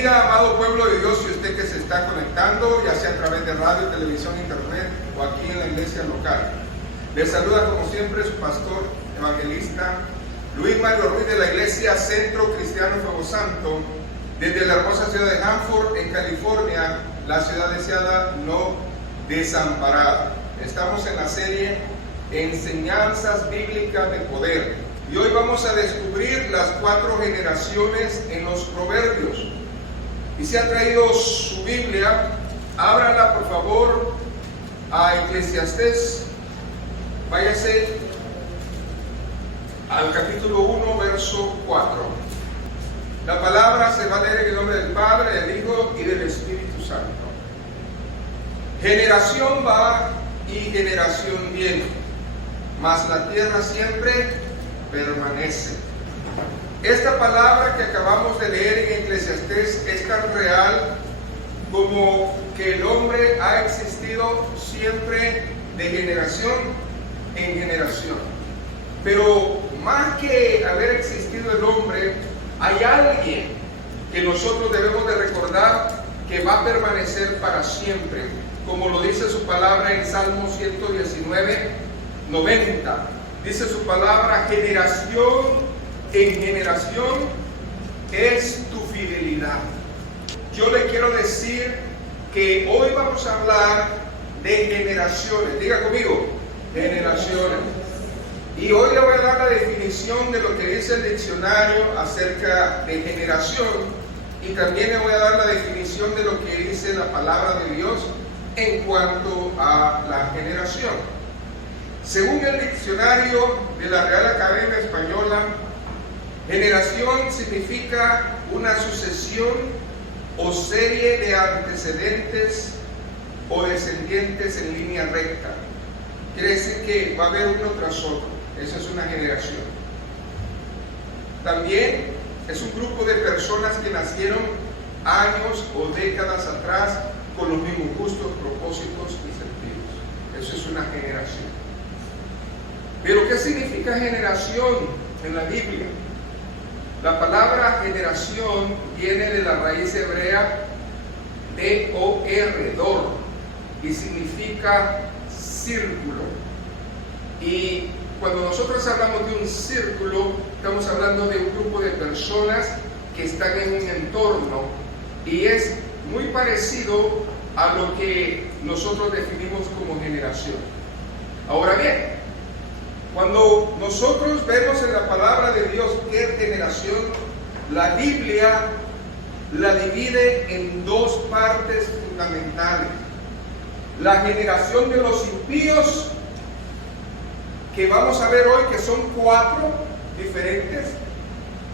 bendiga, amado pueblo de Dios, y usted que se está conectando, ya sea a través de radio, televisión, internet o aquí en la iglesia local. Les saluda como siempre su pastor evangelista Luis Mario Ruiz de la iglesia Centro Cristiano Fuego Santo, desde la hermosa ciudad de Hanford, en California, la ciudad deseada, no desamparada. Estamos en la serie Enseñanzas Bíblicas de Poder. Y hoy vamos a descubrir las 4 generaciones en los proverbios. Y si ha traído su Biblia, ábrala por favor a Eclesiastés. Váyase al capítulo 1, verso 4. La palabra se va a leer en el nombre del Padre, del Hijo y del Espíritu Santo. Generación va y generación viene, mas la tierra siempre permanece. Esta palabra que acabamos de leer en Eclesiastés es tan real como que el hombre ha existido siempre de generación en generación. Pero más que haber existido el hombre, hay alguien que nosotros debemos de recordar que va a permanecer para siempre, como lo dice su palabra en Salmo 119, 90. Dice su palabra: generación en generación es tu fidelidad. Yo le quiero decir que hoy vamos a hablar de generaciones. Diga conmigo, generaciones. Y hoy le voy a dar la definición de lo que dice el diccionario acerca de generación, y también le voy a dar la definición de lo que dice la palabra de Dios en cuanto a la generación. Según el diccionario de la Real Academia Española, generación significa una sucesión o serie de antecedentes o descendientes en línea recta. Quiere decir que va a haber uno tras otro. Esa es una generación. También es un grupo de personas que nacieron años o décadas atrás con los mismos gustos, propósitos y sentidos. Eso es una generación. Pero ¿qué significa generación en la Biblia? La palabra generación viene de la raíz hebrea dor, y significa círculo. Y cuando nosotros hablamos de un círculo, estamos hablando de un grupo de personas que están en un entorno, y es muy parecido a lo que nosotros definimos como generación. Ahora bien, cuando nosotros vemos en la palabra de Dios qué es generación, la Biblia la divide en 2 partes fundamentales: la generación de los impíos, que vamos a ver hoy que son 4 diferentes,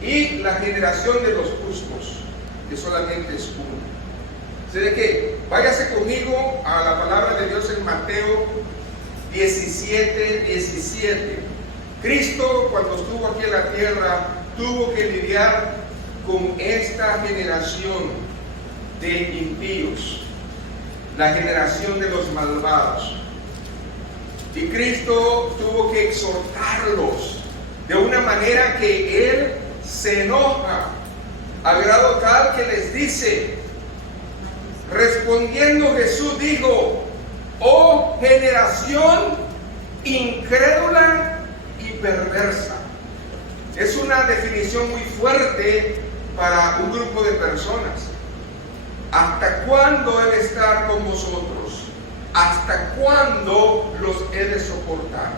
y la generación de los justos, que solamente es uno. Así de que váyase conmigo a la palabra de Dios en Mateo 17:17. Cristo, cuando estuvo aquí en la tierra, tuvo que lidiar con esta generación de impíos, la generación de los malvados. Y Cristo tuvo que exhortarlos de una manera que Él se enoja, a grado tal que les dice: respondiendo Jesús dijo: oh generación incrédula y perversa. Es una definición muy fuerte para un grupo de personas. ¿Hasta cuándo he de estar con vosotros? ¿Hasta cuándo los he de soportar?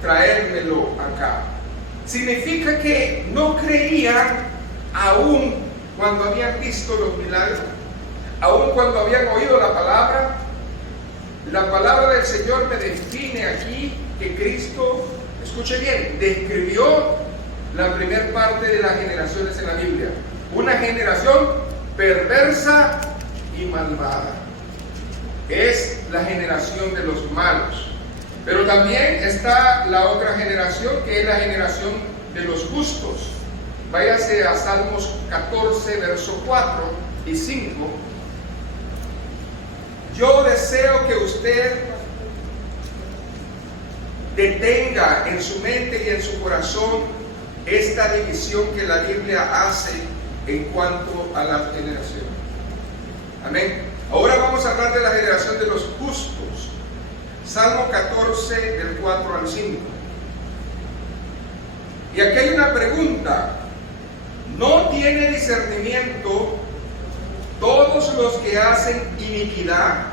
Traédmelo acá. Significa que no creían aún cuando habían visto los milagros, aún cuando habían oído la palabra. La palabra del Señor me define aquí que Cristo, escuche bien, describió la primera parte de las generaciones en la Biblia: una generación perversa y malvada. Es la generación de los malos. Pero también está la otra generación, que es la generación de los justos. Váyase a Salmos 14, verso 4 y 5. Yo deseo que usted detenga en su mente y en su corazón esta división que la Biblia hace en cuanto a la generación. Amén. Ahora vamos a hablar de la generación de los justos. Salmo 14, del 4 al 5. Y aquí hay una pregunta. ¿No tiene discernimiento todos los que hacen iniquidad,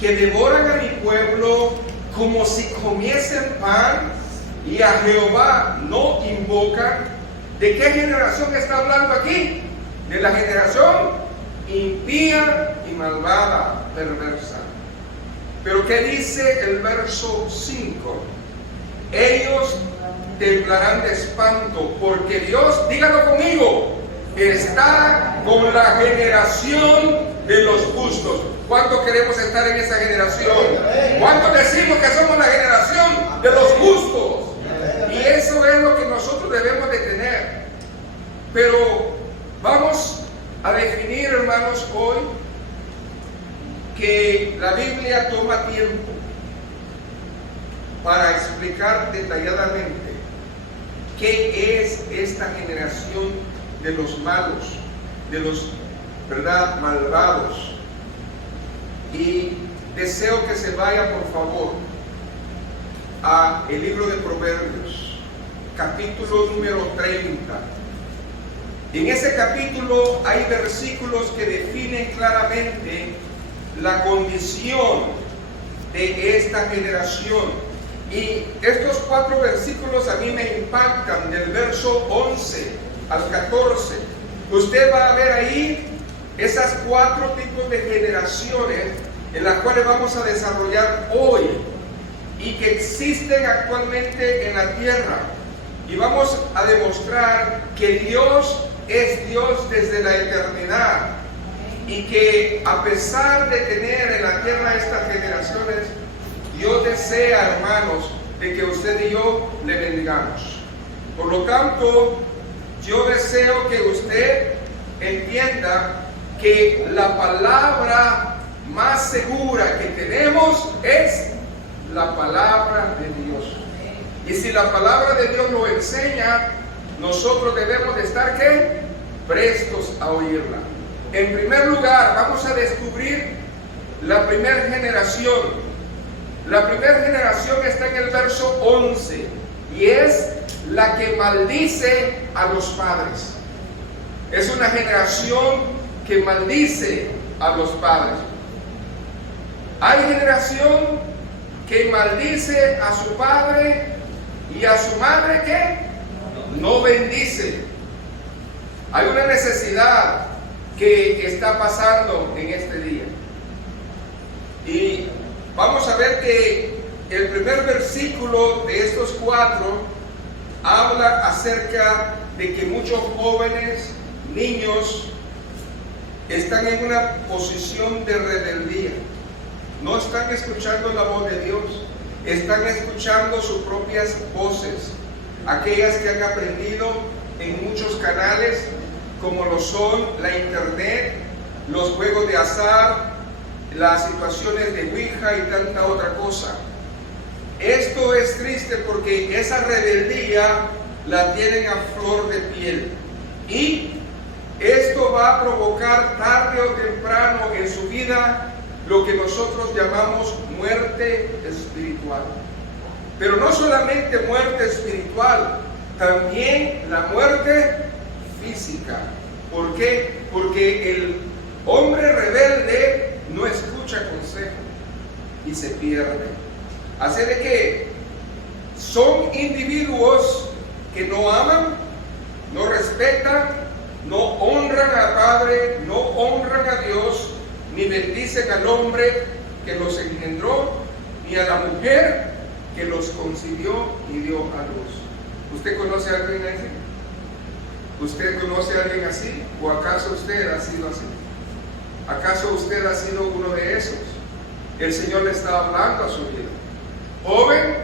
que devoran a mi pueblo como si comiesen pan, y a Jehová no invocan? ¿De qué generación está hablando aquí? De la generación impía y malvada, perversa. Pero ¿qué dice el verso 5? Ellos temblarán de espanto, porque Dios, dígalo conmigo, está con la generación de los justos. ¿Cuánto queremos estar en esa generación? ¿Cuánto decimos que somos la generación de los justos? Y eso es lo que nosotros debemos de tener. Pero vamos a definir, hermanos, hoy que la Biblia toma tiempo para explicar detalladamente qué es esta generación de los malos, de los, ¿verdad?, malvados. Y deseo que se vaya, por favor, a el libro de Proverbios, capítulo número 30. En ese capítulo hay versículos que definen claramente la condición de esta generación. Y estos 4 versículos a mí me impactan, del verso 11 al 14. Usted va a ver ahí esas 4 tipos de generaciones en las cuales vamos a desarrollar hoy y que existen actualmente en la tierra. Y vamos a demostrar que Dios es Dios desde la eternidad y que a pesar de tener en la tierra estas generaciones, Dios desea, hermanos, de que usted y yo le bendigamos. Por lo tanto, yo deseo que usted entienda que la palabra más segura que tenemos es la palabra de Dios. Y si la palabra de Dios lo enseña, nosotros debemos de estar, ¿qué?, prestos a oírla. En primer lugar, vamos a descubrir la primera generación. La primera generación está en el verso 11 y es la que maldice a los padres. Es una generación que maldice a los padres. Hay generación que maldice a su padre y a su madre, ¿qué?, no bendice. Hay una necesidad que está pasando en este día. Y vamos a ver que el primer versículo de estos 4 habla acerca de que muchos jóvenes, niños, están en una posición de rebeldía. No están escuchando la voz de Dios, están escuchando sus propias voces, aquellas que han aprendido en muchos canales, como lo son la internet, los juegos de azar, las situaciones de Ouija y tanta otra cosa. Esto es triste porque esa rebeldía la tienen a flor de piel. Y esto va a provocar tarde o temprano en su vida lo que nosotros llamamos muerte espiritual. Pero no solamente muerte espiritual, también la muerte física. ¿Por qué? Porque el hombre rebelde no escucha consejo y se pierde. Así de que son individuos que no aman, no respetan, no honran al Padre, no honran a Dios, ni bendicen al hombre que los engendró, ni a la mujer que los concibió y dio a luz. ¿Usted conoce a alguien así? ¿Usted conoce a alguien así? ¿O acaso usted ha sido así? ¿Acaso usted ha sido uno de esos? El Señor le está hablando a su vida. Joven,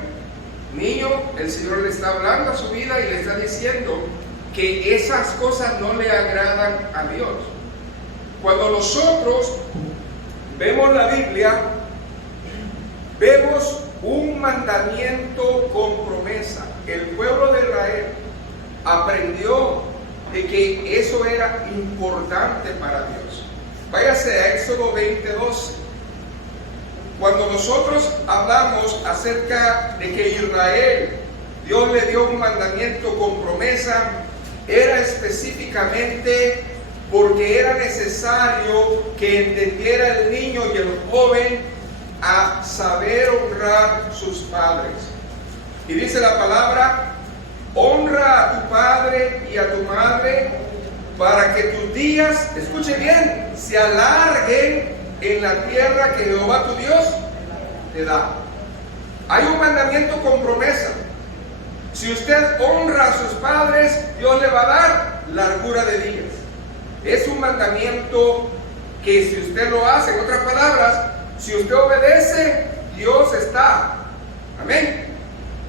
niño, el Señor le está hablando a su vida y le está diciendo que esas cosas no le agradan a Dios. Cuando nosotros vemos la Biblia, vemos un mandamiento con promesa. El pueblo de Israel aprendió de que eso era importante para Dios. Váyase a Éxodo 20:12. Cuando nosotros hablamos acerca de que Israel, Dios le dio un mandamiento con promesa, era específicamente porque era necesario que entendiera el niño y el joven a saber honrar a sus padres. Y dice la palabra: honra a tu padre y a tu madre para que tus días, escuche bien, se alarguen en la tierra que Jehová tu Dios te da. Hay un mandamiento con promesa. Si usted honra a sus padres, Dios le va a dar largura de días. Es un mandamiento que si usted lo hace, en otras palabras, si usted obedece, Dios está, amén,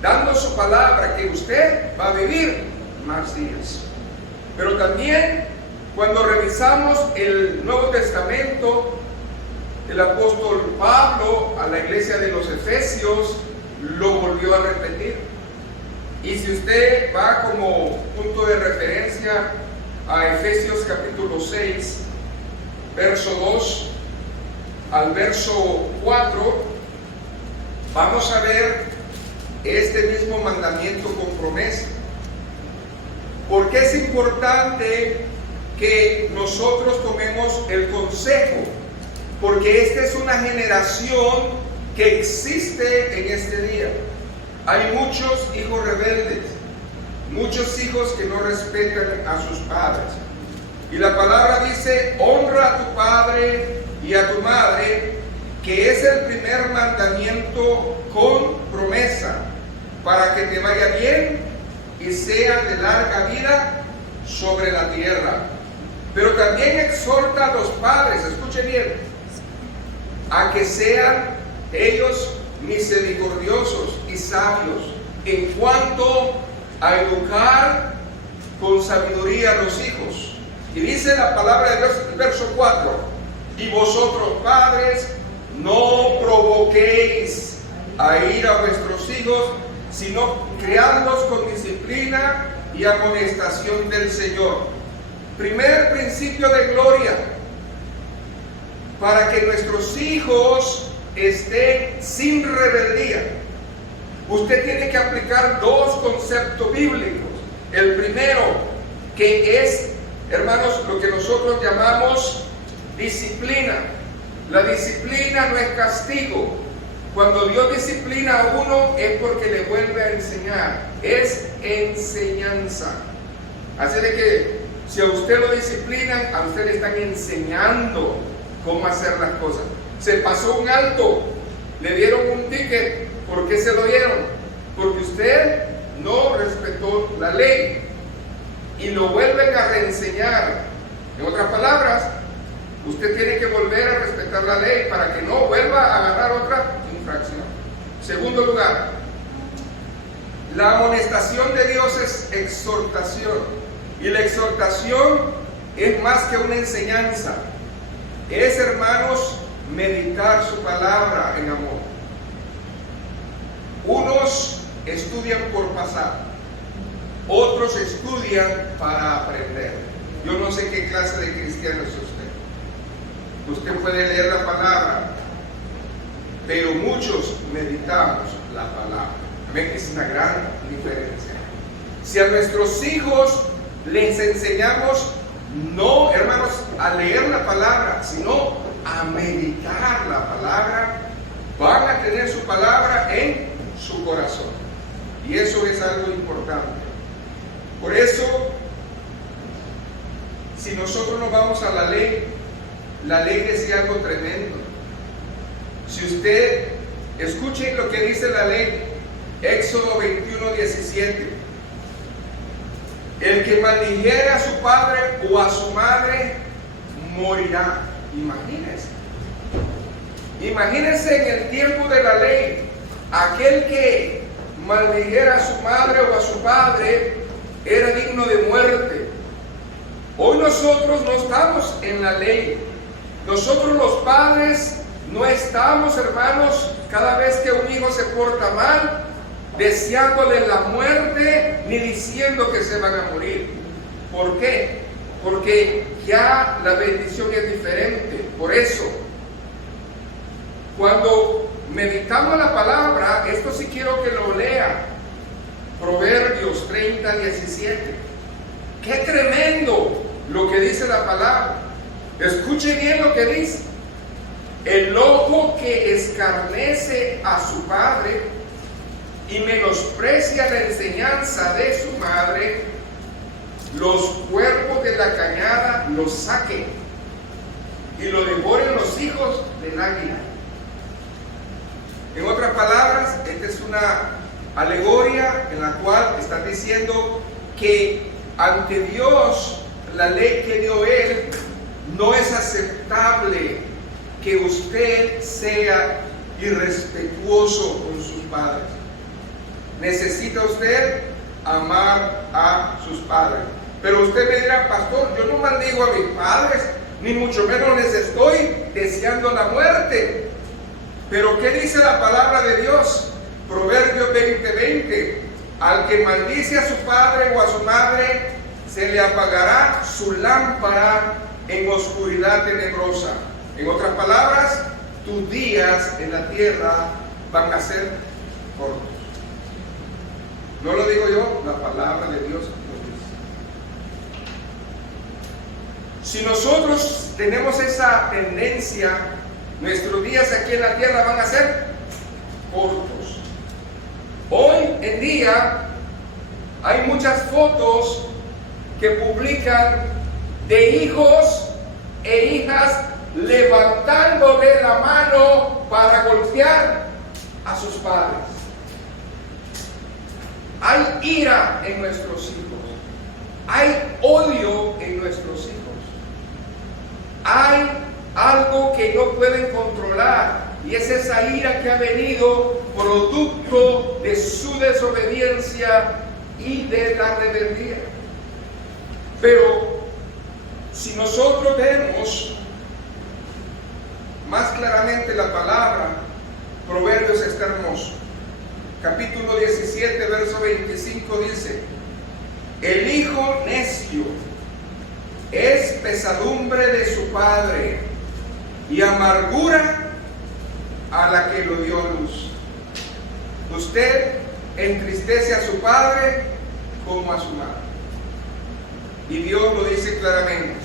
dando su palabra que usted va a vivir más días. Pero también cuando revisamos el Nuevo Testamento, el apóstol Pablo a la iglesia de los Efesios lo volvió a repetir. Y si usted va como punto de referencia a Efesios capítulo 6, verso 2 al verso 4, vamos a ver este mismo mandamiento con promesa. ¿Por qué es importante que nosotros tomemos el consejo? Porque esta es una generación que existe en este día. Hay muchos hijos rebeldes, muchos hijos que no respetan a sus padres. Y la palabra dice: honra a tu padre y a tu madre, que es el primer mandamiento con promesa, para que te vaya bien y sea de larga vida sobre la tierra. Pero también exhorta a los padres, escuche bien, a que sean ellos misericordiosos y sabios en cuanto a educar con sabiduría a los hijos. Y dice la palabra de Dios, el verso 4: y vosotros padres, no provoquéis a ir a vuestros hijos, sino criadlos con disciplina y amonestación del Señor. Primer principio de gloria, para que nuestros hijos estén sin rebeldía. Usted tiene que aplicar dos conceptos bíblicos. El primero, que es, hermanos, lo que nosotros llamamos disciplina. La disciplina no es castigo. Cuando Dios disciplina a uno es porque le vuelve a enseñar. Es enseñanza. Así de que si a usted lo disciplinan, a usted le están enseñando cómo hacer las cosas. Se pasó un alto, le dieron un ticket. ¿Por qué se lo dieron? Porque usted no respetó la ley y lo vuelven a reenseñar. En otras palabras, usted tiene que volver a respetar la ley para que no vuelva a agarrar otra infracción. Segundo lugar, la amonestación de Dios es exhortación. Y la exhortación es más que una enseñanza. Es, hermanos, meditar su palabra en amor. Unos estudian por pasar, otros estudian para aprender. Yo no sé qué clase de cristiano es usted. Usted puede leer la palabra, pero muchos meditamos la palabra. Ven que es una gran diferencia. Si a nuestros hijos les enseñamos, no, hermanos, a leer la palabra, sino a meditar la palabra, van a tener su palabra en su corazón. Y eso es algo importante. Por eso, si nosotros nos vamos a la ley decía algo tremendo. Si usted, escuche lo que dice la ley, Éxodo 21:17. El que maldijere a su padre o a su madre morirá. Imagínense en el tiempo de la ley, aquel que maldijera a su madre o a su padre era digno de muerte. Hoy nosotros no estamos en la ley. Nosotros los padres no estamos, hermanos, cada vez que un hijo se porta mal, deseándole la muerte, ni diciendo que se van a morir. ¿Por qué? Porque ya la bendición es diferente. Por eso, cuando meditamos la palabra, esto sí quiero que lo lea. Proverbios 30:17. ¡Qué tremendo lo que dice la palabra! Escuche bien lo que dice. El ojo que escarnece a su padre y menosprecia la enseñanza de su madre, los cuerpos de la cañada los saquen y lo devoren los hijos del águila. En otras palabras, esta es una alegoría en la cual está diciendo que ante Dios, la ley que dio Él, no es aceptable que usted sea irrespetuoso con sus padres. Necesita usted amar a sus padres. Pero usted me dirá, pastor, yo no maldigo a mis padres, ni mucho menos les estoy deseando la muerte. Pero ¿qué dice la palabra de Dios? Proverbios 20:20. Al que maldice a su padre o a su madre, se le apagará su lámpara en oscuridad tenebrosa. En otras palabras, tus días en la tierra van a ser cortos. No lo digo yo, la palabra de Dios lo dice. Si nosotros tenemos esa tendencia, nuestros días aquí en la tierra van a ser cortos. Hoy en día hay muchas fotos que publican de hijos e hijas levantándole la mano para golpear a sus padres. Hay ira en nuestros hijos, hay odio en nuestros hijos, hay algo que no pueden controlar, y es esa ira que ha venido producto de su desobediencia y de la rebeldía. Pero si nosotros vemos más claramente la palabra, Proverbios está hermoso. Capítulo 17, verso 25 dice: el hijo necio es pesadumbre de su padre y amargura a la que lo dio a luz. Usted entristece a su padre como a su madre. Y Dios lo dice claramente.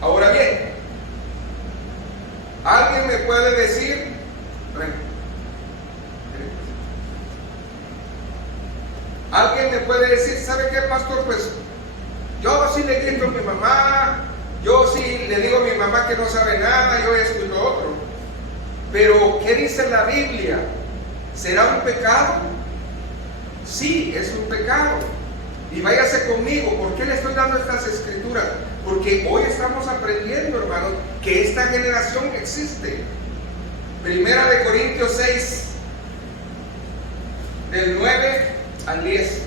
Ahora bien, alguien me puede decir, ¿sabe qué, pastor? Pues yo sí le grito a mi mamá, yo sí le digo a mi mamá que no sabe nada, yo esto y lo otro. Pero, ¿qué dice la Biblia? ¿Será un pecado? Sí, es un pecado. Y váyase conmigo. ¿Por qué le estoy dando estas escrituras? Porque hoy estamos aprendiendo, hermanos, que esta generación existe. Primera de Corintios 6, del 9 al 10.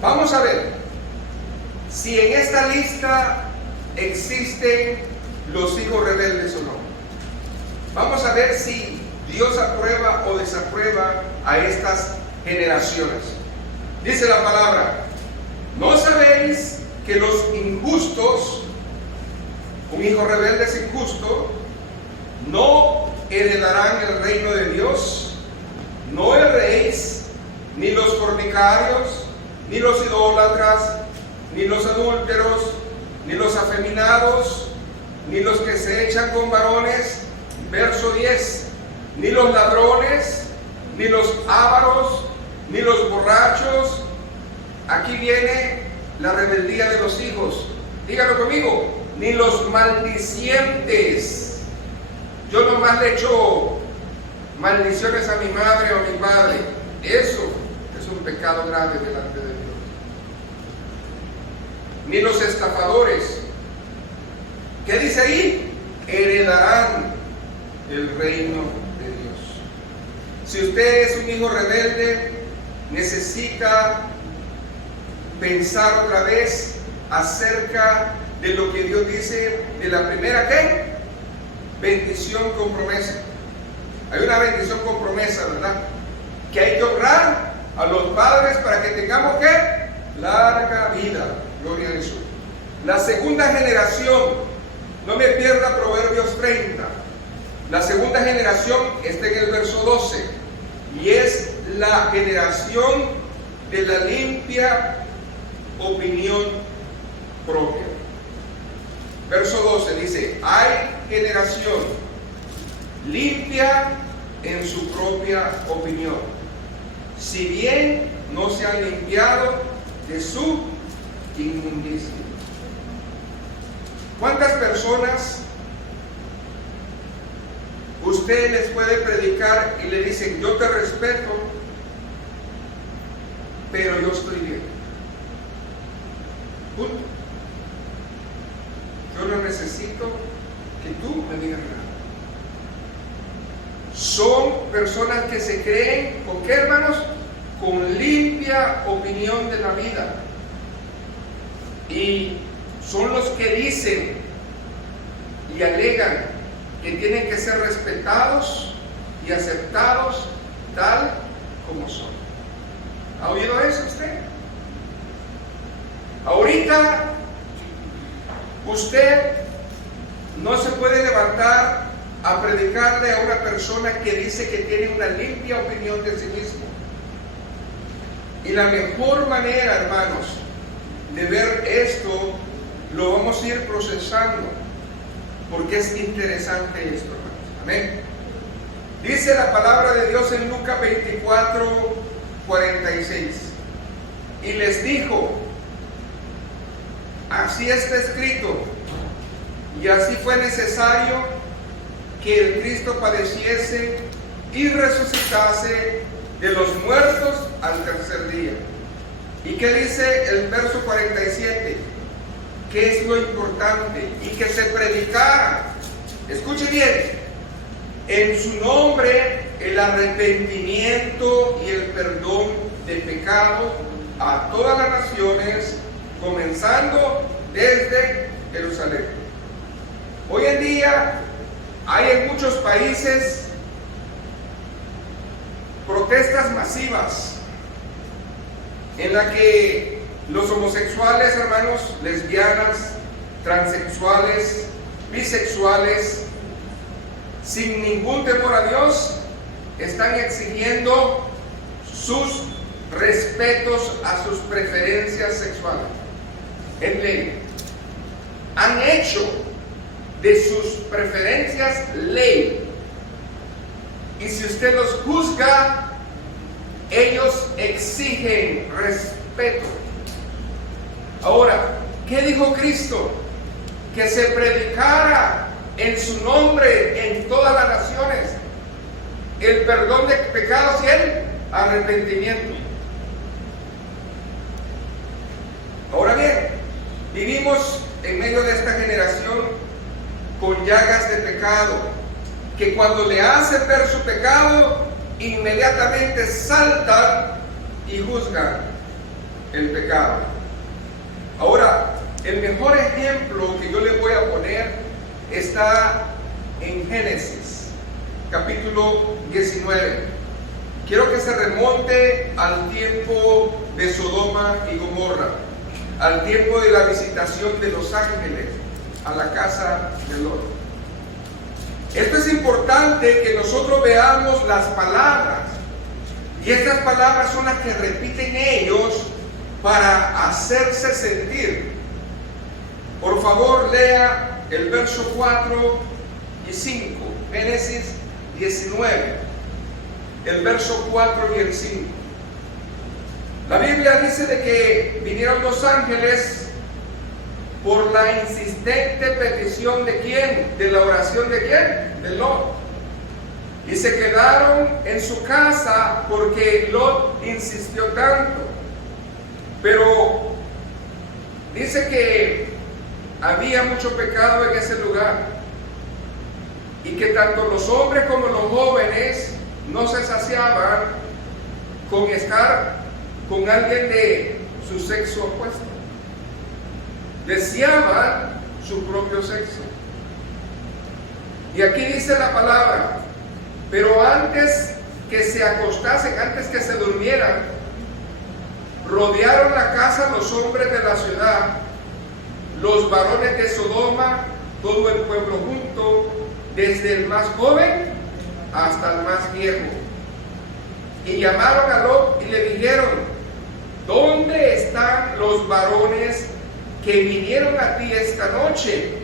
Vamos a ver si en esta lista existen los hijos rebeldes o no. Vamos a ver si Dios aprueba o desaprueba a estas generaciones. Dice la palabra: ¿no sabéis que los injustos, un hijo rebelde es injusto, no heredarán el reino de Dios? No erréis, ni los fornicarios, ni los idólatras, ni los adúlteros, ni los afeminados, ni los que se echan con varones. Verso 10: ni los ladrones, ni los ávaros, ni los borrachos. Aquí viene la rebeldía de los hijos. Díganlo conmigo: ni los maldicientes. Yo nomás le echo maldiciones a mi madre o a mi padre. Eso es un pecado grave delante de Dios. Ni los estafadores. ¿Qué dice ahí? Heredarán el reino de Dios. Si usted es un hijo rebelde, necesita pensar otra vez acerca de lo que Dios dice de la primera, ¿qué? Bendición con promesa. Hay una bendición con promesa, ¿verdad? Que hay que honrar a los padres para que tengamos, ¿qué? larga vida. Gloria a Jesús. La segunda generación, no me pierda Proverbios 30. La segunda generación está en el verso 12 y es la generación de la limpia opinión propia. Verso 12 dice: hay generación limpia en su propia opinión, si bien no se han limpiado de su inmundicia. ¿Cuántas personas usted les puede predicar y le dicen: yo te respeto, pero yo estoy bien? Punto. Yo no necesito que tú me digas nada. Son personas que se creen, ¿con qué, hermanos? Con limpia opinión de la vida. Y son los que dicen y alegan que tienen que ser respetados y aceptados tal como son. ¿Ha oído eso usted? Ahorita usted no se puede levantar a predicarle a una persona que dice que tiene una limpia opinión de sí mismo. Y la mejor manera, hermanos, de ver esto, lo vamos a ir procesando, porque es interesante esto, hermanos. Amén. Dice la palabra de Dios en Lucas 24:46. Y les dijo: así está escrito, y así fue necesario que el Cristo padeciese y resucitase de los muertos al tercer día. ¿Y qué dice el verso 47? ¿Qué es lo importante? Y que se predicara, escuche bien, en su nombre el arrepentimiento y el perdón de pecado a todas las naciones, comenzando desde Jerusalén. Hoy en día hay en muchos países protestas masivas en la que los homosexuales, hermanos, lesbianas, transexuales, bisexuales, sin ningún temor a Dios, están exigiendo sus respetos a sus preferencias sexuales. En ley. Han hecho de sus preferencias ley. Y si usted los juzga, ellos exigen respeto. Ahora, ¿qué dijo Cristo? Que se predicara en su nombre en todas las naciones el perdón de pecados y el arrepentimiento. Ahora bien, vivimos en medio de esta generación con llagas de pecado, que cuando le hacen ver su pecado, inmediatamente saltan y juzgan el pecado. Ahora, el mejor ejemplo que yo le voy a poner está en Génesis, capítulo 19. Quiero que se remonte al tiempo de Sodoma y Gomorra, al tiempo de la visitación de los ángeles a la casa de Lot. Esto es importante que nosotros veamos las palabras, y estas palabras son las que repiten ellos para hacerse sentir. Por favor, lea el verso 4 y 5, Génesis 19, el verso 4 y el 5. La Biblia dice de que vinieron los ángeles por la insistente petición de ¿quién? De la oración de ¿quién? De Lot. Y se quedaron en su casa porque Lot insistió tanto. Pero dice que había mucho pecado en ese lugar y que tanto los hombres como los jóvenes no se saciaban con estar con alguien de su sexo opuesto. Deseaban su propio sexo. Y aquí dice la palabra: pero antes que se acostasen, antes que se durmieran, rodearon la casa los hombres de la ciudad, los varones de Sodoma, todo el pueblo junto, desde el más joven hasta el más viejo. Y llamaron a Lot y le dijeron: ¿dónde están los varones que vinieron a ti esta noche?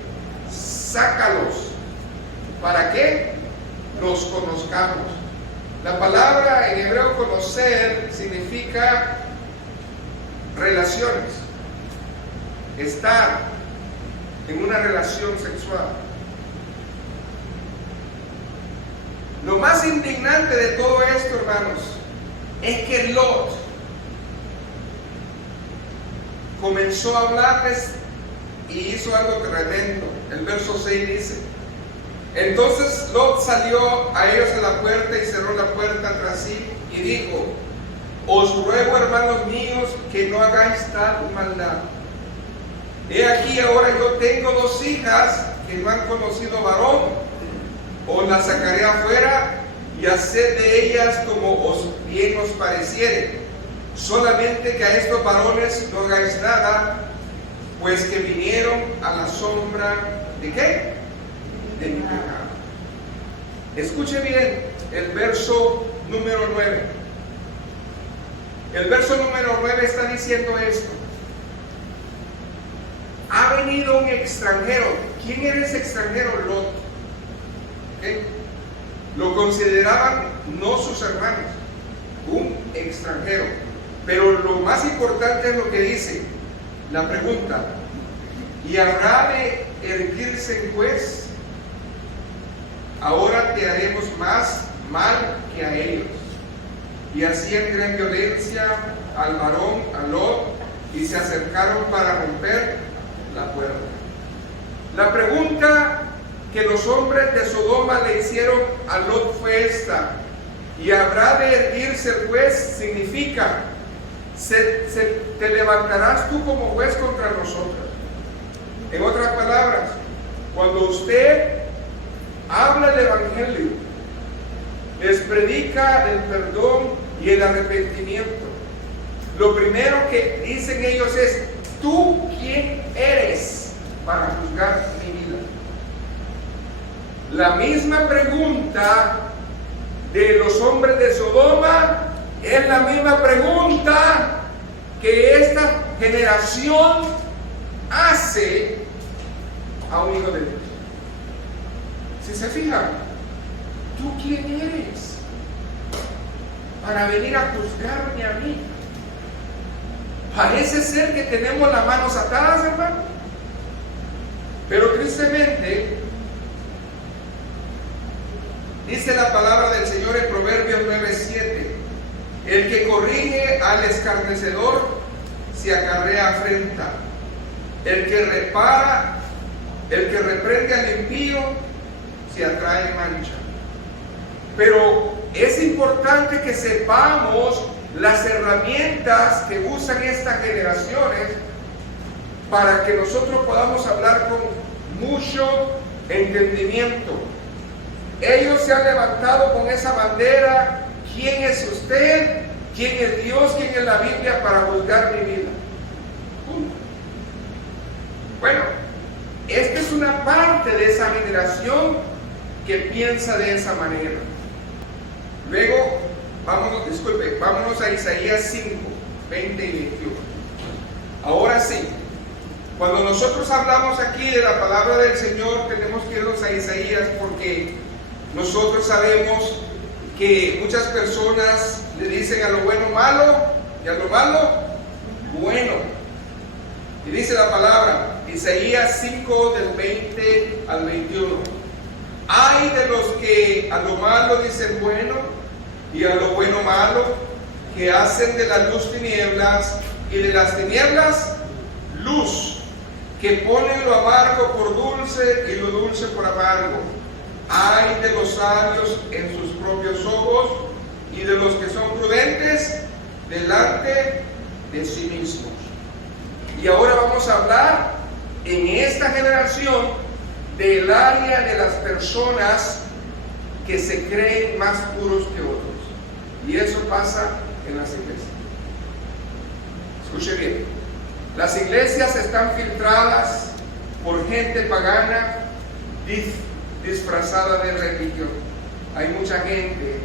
Sácalos. ¿Para qué? Los conozcamos. La palabra en hebreo conocer significa relaciones, estar en una relación sexual. Lo más indignante de todo esto, hermanos, es que Lot comenzó a hablarles y hizo algo tremendo. El verso 6 dice: entonces Lot salió a ellos a la puerta y cerró la puerta tras sí y dijo: os ruego, hermanos míos, que no hagáis tal maldad. He aquí ahora yo tengo 2 hijas que no han conocido varón. Os las sacaré afuera y haced de ellas como bien os pareciere. Solamente que a estos varones no hagáis nada, pues que vinieron a la sombra ¿de qué? De mi pecado. Escuche bien el verso número 9. El verso número 9 está diciendo esto: ha venido un extranjero. ¿Quién era ese extranjero? Lot. ¿Okay? Lo consideraban no sus hermanos, un extranjero. Pero lo más importante es lo que dice la pregunta: ¿y habrá de erguirse en juez? Ahora te haremos más mal que a ellos. Y hacían gran violencia al varón, a Lot, y se acercaron para romper la puerta. La pregunta que los hombres de Sodoma le hicieron a Lot fue esta: ¿y habrá de erguirse el juez? Significa: te levantarás tú como juez contra nosotros. En otras palabras, cuando usted habla del Evangelio, les predica el perdón y el arrepentimiento, lo primero que dicen ellos es: ¿tú quién eres para juzgar mi vida? La misma pregunta de los hombres de Sodoma es la misma pregunta que esta generación hace a un hijo de Dios. Si se fijan, ¿tú quién eres para venir a juzgarme a mí? Parece ser que tenemos las manos atadas, hermano. Pero tristemente, dice la palabra del Señor en Proverbios 9:7: el que corrige al escarnecedor se acarrea afrenta. El que reprende al impío se atrae mancha. Pero es importante que sepamos las herramientas que usan estas generaciones para que nosotros podamos hablar con mucho entendimiento. Ellos se han levantado con esa bandera: ¿quién es usted? ¿Quién es Dios? ¿Quién es la Biblia para juzgar mi vida? Bueno, esta es una parte de esa generación que piensa de esa manera. Luego, vámonos a Isaías 5, 20 y 21. Ahora sí, cuando nosotros hablamos aquí de la palabra del Señor, tenemos que irnos a Isaías, porque nosotros sabemos que muchas personas le dicen a lo bueno malo y a lo malo bueno. Y dice la palabra, Isaías 5 del 20 al 21: ay de los que a lo malo dicen bueno y a lo bueno malo, que hacen de la luz tinieblas y de las tinieblas luz, que ponen lo amargo por dulce y lo dulce por amargo. Ay de los sabios en sus propios ojos y de los que son prudentes delante de sí mismos. Y ahora vamos a hablar en esta generación del área de las personas que se creen más puros que otros. Y eso pasa en las iglesias. Escuche bien, las iglesias están filtradas por gente pagana disfrazada de religión. Hay mucha gente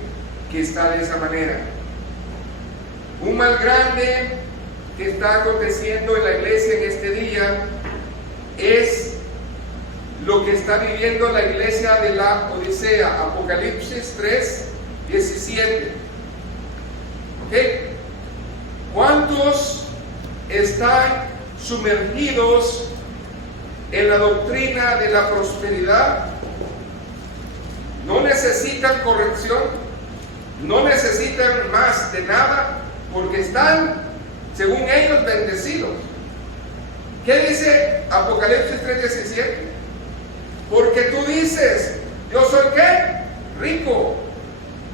que está de esa manera. Un mal grande que está aconteciendo en la iglesia en este día es lo que está viviendo la iglesia de la Odisea, Apocalipsis 3:17. ¿Ok? ¿Cuántos están sumergidos en la doctrina de la prosperidad? No necesitan corrección, no necesitan más de nada, porque están, según ellos, bendecidos. ¿Qué dice Apocalipsis 3:17? Porque tú dices, yo soy ¿qué? Rico,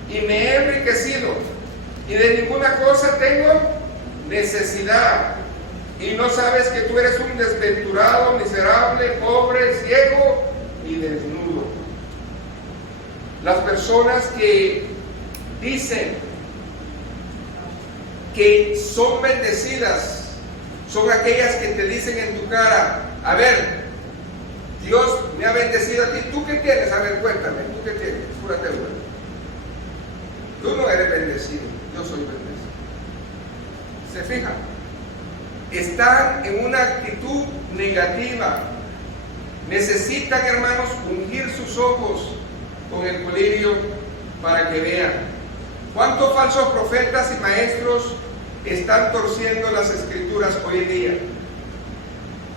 y me he enriquecido, y de ninguna cosa tengo necesidad, y no sabes que tú eres un desventurado, miserable, pobre, ciego y desnudo. Las personas que dicen que son bendecidas son aquellas que te dicen en tu cara, a ver, Dios me ha bendecido a ti, ¿tú qué tienes? A ver, cuéntame, ¿tú qué tienes? Júrate bueno. Tú no eres bendecido, yo soy bendecido. ¿Se fijan? Están en una actitud negativa. Necesitan, hermanos, ungir sus ojos con el colirio para que vean. ¿Cuántos falsos profetas y maestros están torciendo las escrituras hoy en día?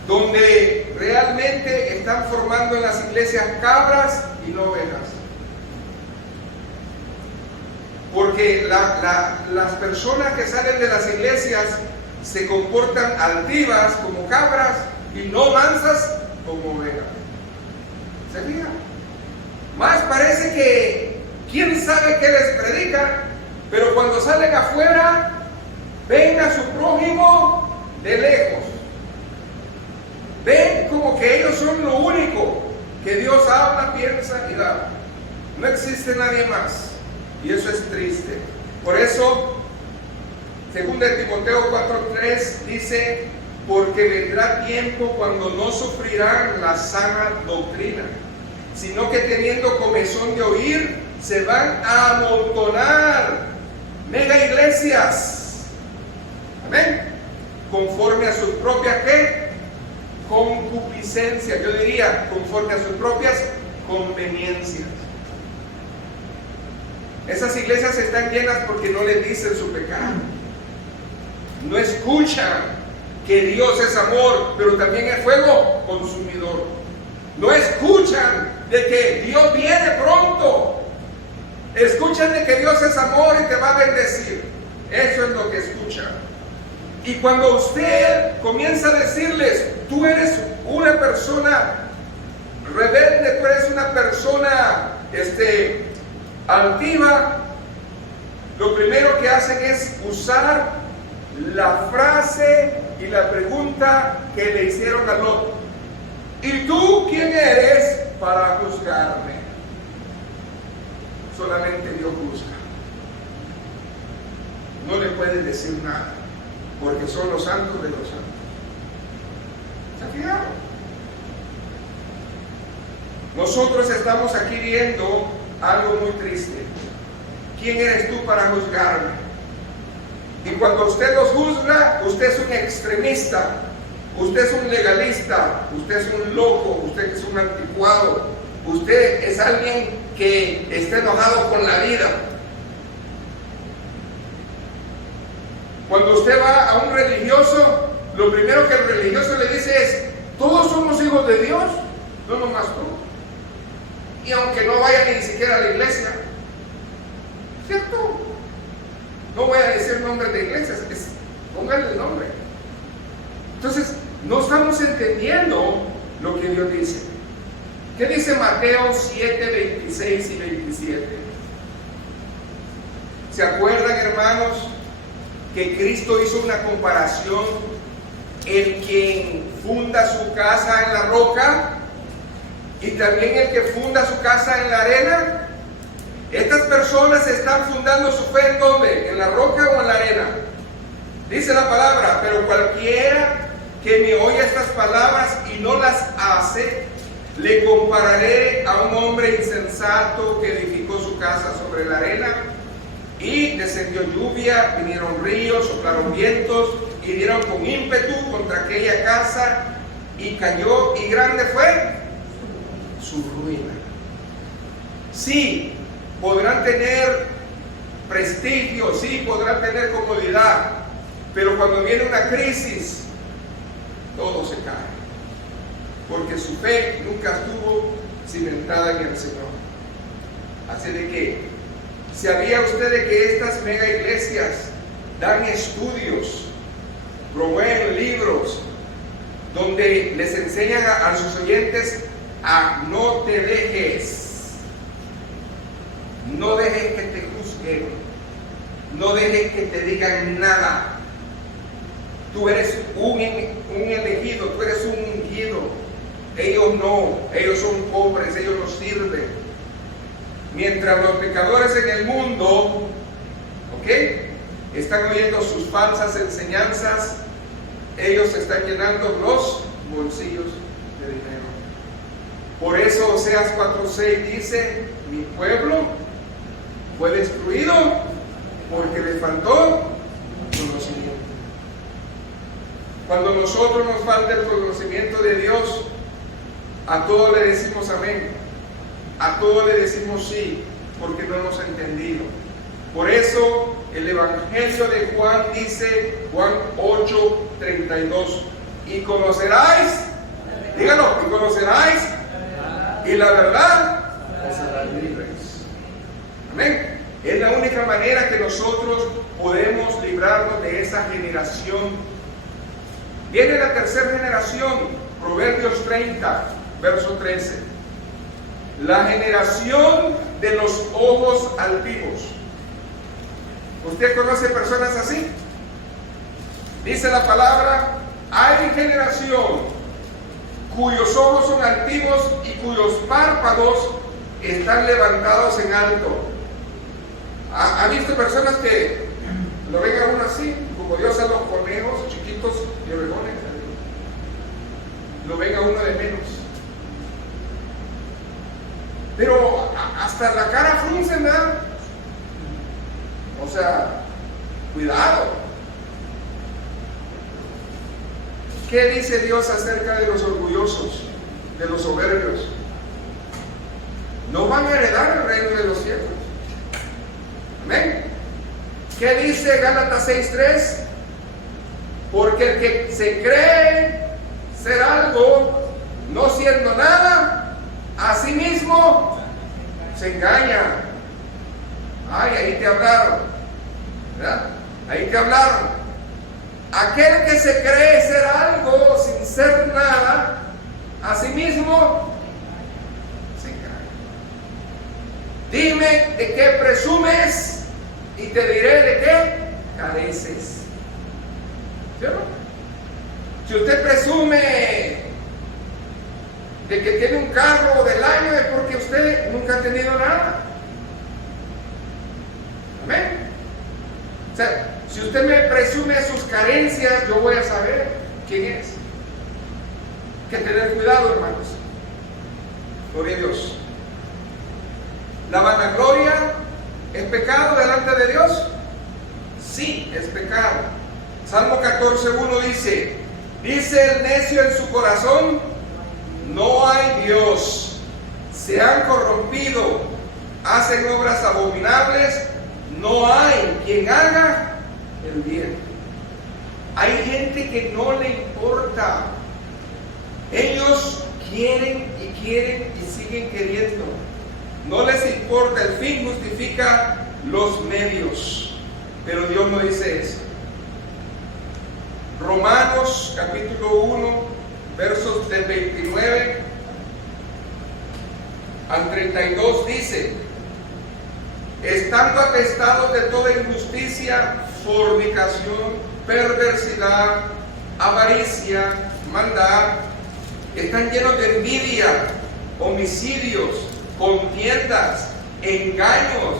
Donde realmente están formando en las iglesias cabras y no ovejas. Porque las personas que salen de las iglesias se comportan altivas como cabras y no mansas como ovejas. ¿Se fijan? Más parece que quién sabe qué les predican, pero cuando salen afuera ven a su prójimo de lejos. Ven como que ellos son lo único que Dios habla, piensa y da. No existe nadie más. Y eso es triste. Por eso, 2 Timoteo 4:3 dice, porque vendrá tiempo cuando no sufrirán la sana doctrina, sino que teniendo comezón de oír, se van a amontonar mega iglesias. Amén. Conforme a sus propias ¿qué? Concupiscencias. Yo diría, conforme a sus propias conveniencias. Esas iglesias están llenas porque no le dicen su pecado. No escuchan que Dios es amor, pero también es fuego consumidor. No escuchan de que Dios viene pronto. Escuchan de que Dios es amor y te va a bendecir. Eso es lo que escuchan. Y cuando usted comienza a decirles, tú eres una persona rebelde, tú eres una persona altiva, lo primero que hacen es usar la frase y la pregunta que le hicieron a Lot. ¿Y tú quién eres para juzgarme? Solamente Dios juzga. No le pueden decir nada, porque son los santos de los santos. ¿Se fijaron? Nosotros estamos aquí viendo algo muy triste. ¿Quién eres tú para juzgarme? Y cuando usted los juzga, usted es un extremista, usted es un legalista, usted es un loco, usted es un anticuado, usted es alguien que está enojado con la vida. Cuando usted va a un religioso, lo primero que el religioso le dice es, todos somos hijos de Dios, no nomás tú. Y aunque no vaya ni siquiera a la iglesia, ¿cierto? No voy a decir nombres de iglesias, pónganle el nombre. Entonces, no estamos entendiendo lo que Dios dice. ¿Qué dice Mateo 7, 26 y 27? ¿Se acuerdan, hermanos, que Cristo hizo una comparación? El quien funda su casa en la roca y también el que funda su casa en la arena. Estas personas están fundando su fe ¿en dónde? ¿En la roca o en la arena? Dice la palabra, pero pero cualquiera que me oye estas palabras y no las hace, le compararé a un hombre insensato que edificó su casa sobre la arena, y descendió lluvia, vinieron ríos, soplaron vientos y dieron con ímpetu contra aquella casa, y cayó, y grande fue su ruina. Sí, podrán tener prestigio, sí, podrán tener comodidad, pero cuando viene una crisis, todo se cae, porque su fe nunca estuvo cimentada en el Señor. Así de que, ¿sabía usted de que estas mega iglesias dan estudios, promueven libros, donde les enseñan a sus oyentes a no te dejes, no dejes que te juzguen, no dejes que te digan nada? Tú eres un elegido, tú eres un ungido. Ellos no, ellos son pobres, ellos no sirven. Mientras los pecadores en el mundo, están oyendo sus falsas enseñanzas, ellos están llenando los bolsillos de dinero. Por eso Oseas 4:6 dice: mi pueblo fue destruido porque le faltó conocimiento. Cuando nosotros nos falta el conocimiento de Dios, a todo le decimos amén, a todo le decimos sí, porque no hemos entendido. Por eso el Evangelio de Juan dice, Juan 8:32, y conoceráis, díganlo, y conoceráis, y la verdad os hará libres. Amén. Es la única manera que nosotros podemos librarnos de esa generación. Viene la tercera generación, Proverbios 30, verso 13. La generación de los ojos altivos. ¿Usted conoce personas así? Dice la palabra: hay generación cuyos ojos son altivos y cuyos párpados están levantados en alto. ¿Ha visto personas que lo ven a uno así, como Dios a los conejos chiquitos y orejones? Lo ven a uno de menos. Pero hasta la cara frunce, ¿verdad? O sea, cuidado. ¿Qué dice Dios acerca de los orgullosos, de los soberbios? No van a heredar el reino de los cielos. Amén. ¿Qué dice Gálatas 6:3? Porque el que se cree ser algo, no siendo nada, a sí mismo se engaña. Ay, ahí te hablaron, ¿verdad? Ahí te hablaron. Aquel que se cree ser algo sin ser nada, a sí mismo se engaña. Dime de qué presumes y te diré de qué careces. ¿Sí o no? Si usted presume de que tiene un carro del año, es porque usted nunca ha tenido nada. Amén. O sea, si usted me presume sus carencias, yo voy a saber quién es. Hay que tener cuidado, hermanos. Gloria a Dios. ¿La vanagloria es pecado delante de Dios? Sí, es pecado. Salmo 14:1 dice el necio en su corazón: no hay Dios. Se han corrompido, hacen obras abominables, no hay quien haga el bien. Hay gente que no le importa. Ellos quieren y quieren y siguen queriendo. No les importa, el fin justifica los medios. Pero Dios no dice eso. Romanos capítulo 1, versos del 29 al 32 dice: estando atestados de toda injusticia, fornicación, perversidad, avaricia, maldad, están llenos de envidia, homicidios, contiendas, engaños,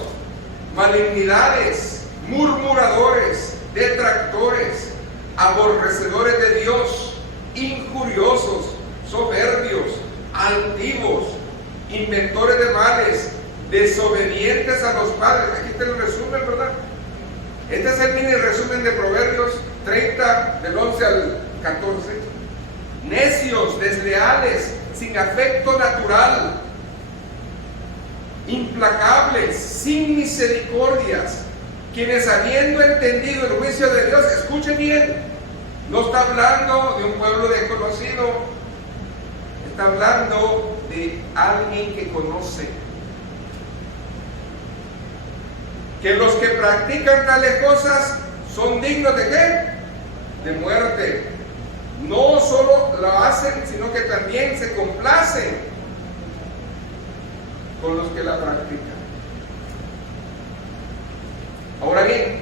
malignidades, murmuradores, detractores, aborrecedores de Dios, injuriosos, soberbios, altivos, inventores de males, desobedientes a los padres. Aquí está el resumen, ¿verdad? Este es el mini resumen de Proverbios 30, del 11 al 14. Necios, desleales, sin afecto natural, implacables, sin misericordias, quienes habiendo entendido el juicio de Dios, escuchen bien, no está hablando de un pueblo desconocido, está hablando de alguien que conoce. Que los que practican tales cosas son dignos ¿de qué? De muerte. No solo lo hacen, sino que también se complacen con los que la practican. Ahora bien,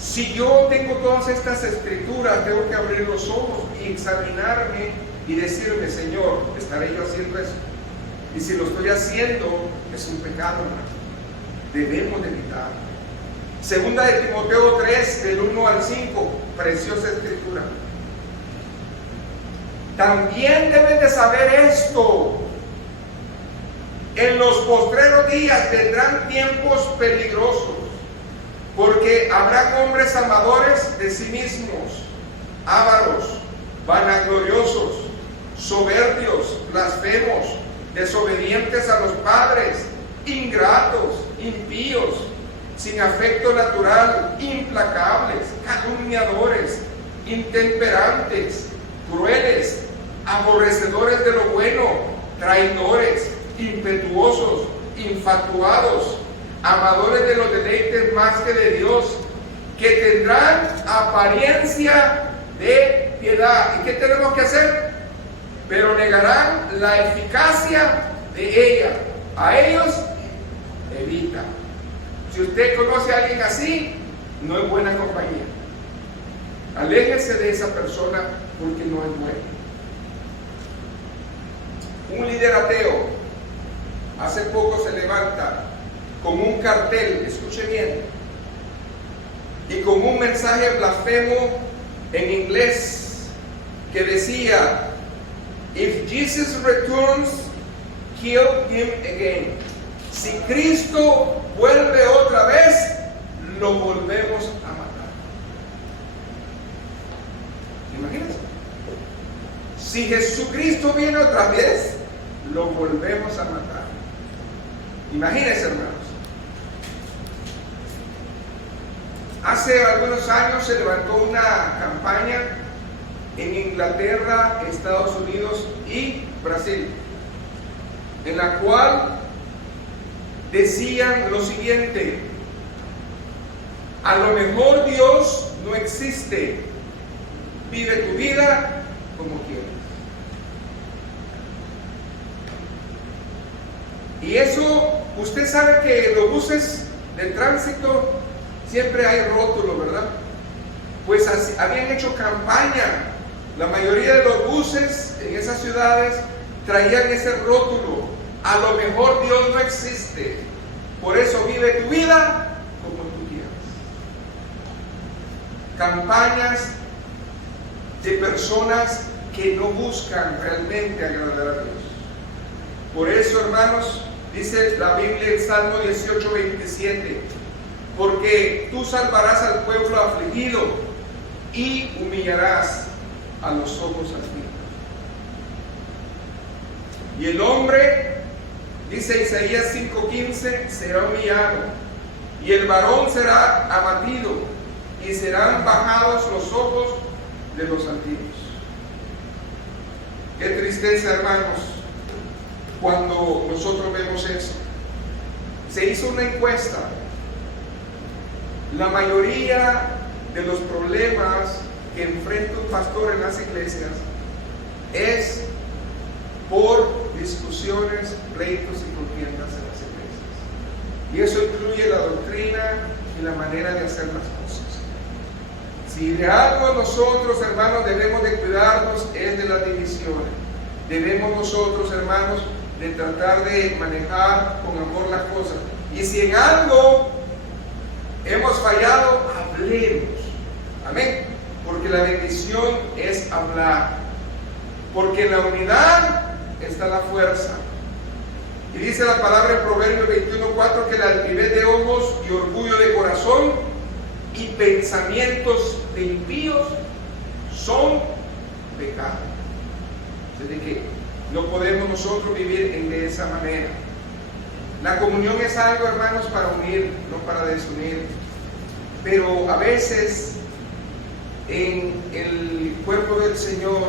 si yo tengo todas estas escrituras, tengo que abrir los ojos y examinarme y decirme, Señor, ¿estaré yo haciendo eso? Y si lo estoy haciendo, es un pecado, hermano. Debemos de evitar. Segunda de Timoteo 3, del 1 al 5, preciosa escritura. También deben de saber esto: en los postreros días vendrán tiempos peligrosos, porque habrán hombres amadores de sí mismos, ávaros, vanagloriosos, soberbios, blasfemos, desobedientes a los padres, ingratos, impíos, sin afecto natural, implacables, calumniadores, intemperantes, crueles, aborrecedores de lo bueno, traidores, impetuosos, infatuados, amadores de los deleites más que de Dios, que tendrán apariencia de piedad. ¿Y qué tenemos que hacer? Pero negarán la eficacia de ella. A ellos evita. Si usted conoce a alguien así, no es buena compañía. Aléjese de esa persona porque no es bueno. Un líder ateo hace poco se levanta con un cartel, escuche bien, y con un mensaje blasfemo en inglés que decía: "If Jesus returns, kill him again." Si Cristo vuelve otra vez, lo volvemos a matar. Imagínense. Si Jesucristo viene otra vez, lo volvemos a matar. Imagínense, hermanos. Hace algunos años se levantó una campaña en Inglaterra, Estados Unidos y Brasil, en la cual decían lo siguiente: a lo mejor Dios no existe, vive tu vida como quieras. Y eso, usted sabe que en los buses de tránsito siempre hay rótulos, ¿verdad? Pues así, habían hecho campaña. La mayoría de los buses en esas ciudades traían ese rótulo: a lo mejor Dios no existe, por eso vive tu vida como tú quieras. Campañas de personas que no buscan realmente agradar a Dios. Por eso, hermanos, dice la Biblia en Salmo 18:27: porque tú salvarás al pueblo afligido y humillarás a los ojos afligidos. Y el hombre, dice Isaías 5:15, será humillado, y el varón será abatido, y serán bajados los ojos de los antiguos. Qué tristeza, hermanos, cuando nosotros vemos eso. Se hizo una encuesta. La mayoría de los problemas que enfrenta un pastor en las iglesias es por discusiones, pleitos y contiendas en las iglesias. Y eso incluye la doctrina y la manera de hacer las cosas. Si de algo nosotros, hermanos, debemos de cuidarnos, es de las divisiones. Debemos nosotros, hermanos, de tratar de manejar con amor las cosas. Y si en algo hemos fallado, hablemos. Amén. división es hablar, porque en la unidad está la fuerza. Y dice la palabra en Proverbios 21:4 que la altivez de ojos y orgullo de corazón y pensamientos de impíos son pecado. Así que no podemos nosotros vivir de esa manera. La comunión es algo, hermanos, para unir, no para desunir. Pero a veces en el cuerpo del Señor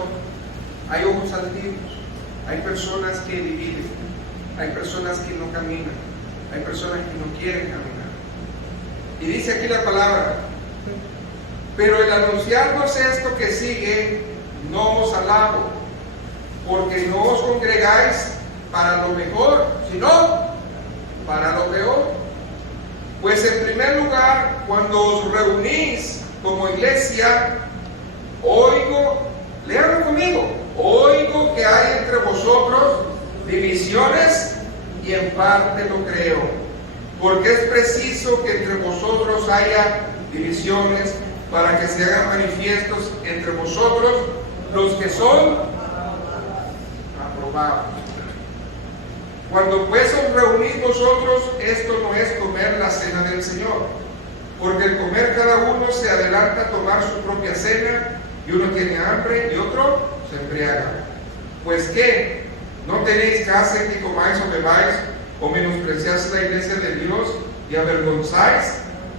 hay ojos altivos, hay personas que dividen, hay personas que no caminan, hay personas que no quieren caminar. Y dice aquí la palabra: pero el anunciarnos esto que sigue, no os alabo, porque no os congregáis para lo mejor, sino para lo peor. Pues en primer lugar, cuando os reunís como iglesia, oigo, léanlo conmigo, oigo que hay entre vosotros divisiones, y en parte lo creo, porque es preciso que entre vosotros haya divisiones, para que se hagan manifiestos entre vosotros los que son aprobados. Cuando pues os reunís vosotros, esto no es comer la cena del Señor, porque el comer cada uno se adelanta a tomar su propia cena, y uno tiene hambre y otro se embriaga. Pues ¿qué? ¿No tenéis casa en que comáis o bebáis, o menospreciáis la iglesia de Dios y avergonzáis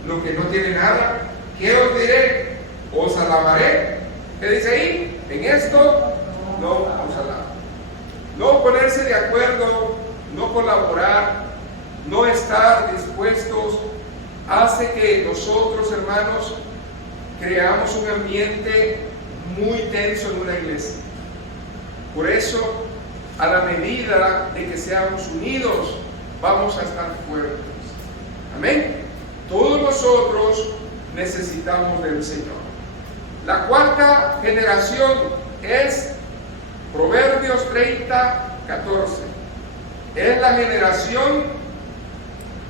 lo que no tiene nada? ¿Qué os diré? ¿Os alabaré? ¿Qué dice ahí? En esto no os alabo. No ponerse de acuerdo, no colaborar, no estar dispuestos, hace que nosotros, hermanos, creamos un ambiente muy tenso en una iglesia. Por eso, a la medida de que seamos unidos, vamos a estar fuertes. Amén. Todos nosotros necesitamos del Señor. La cuarta generación es Proverbios 30:14. Es la generación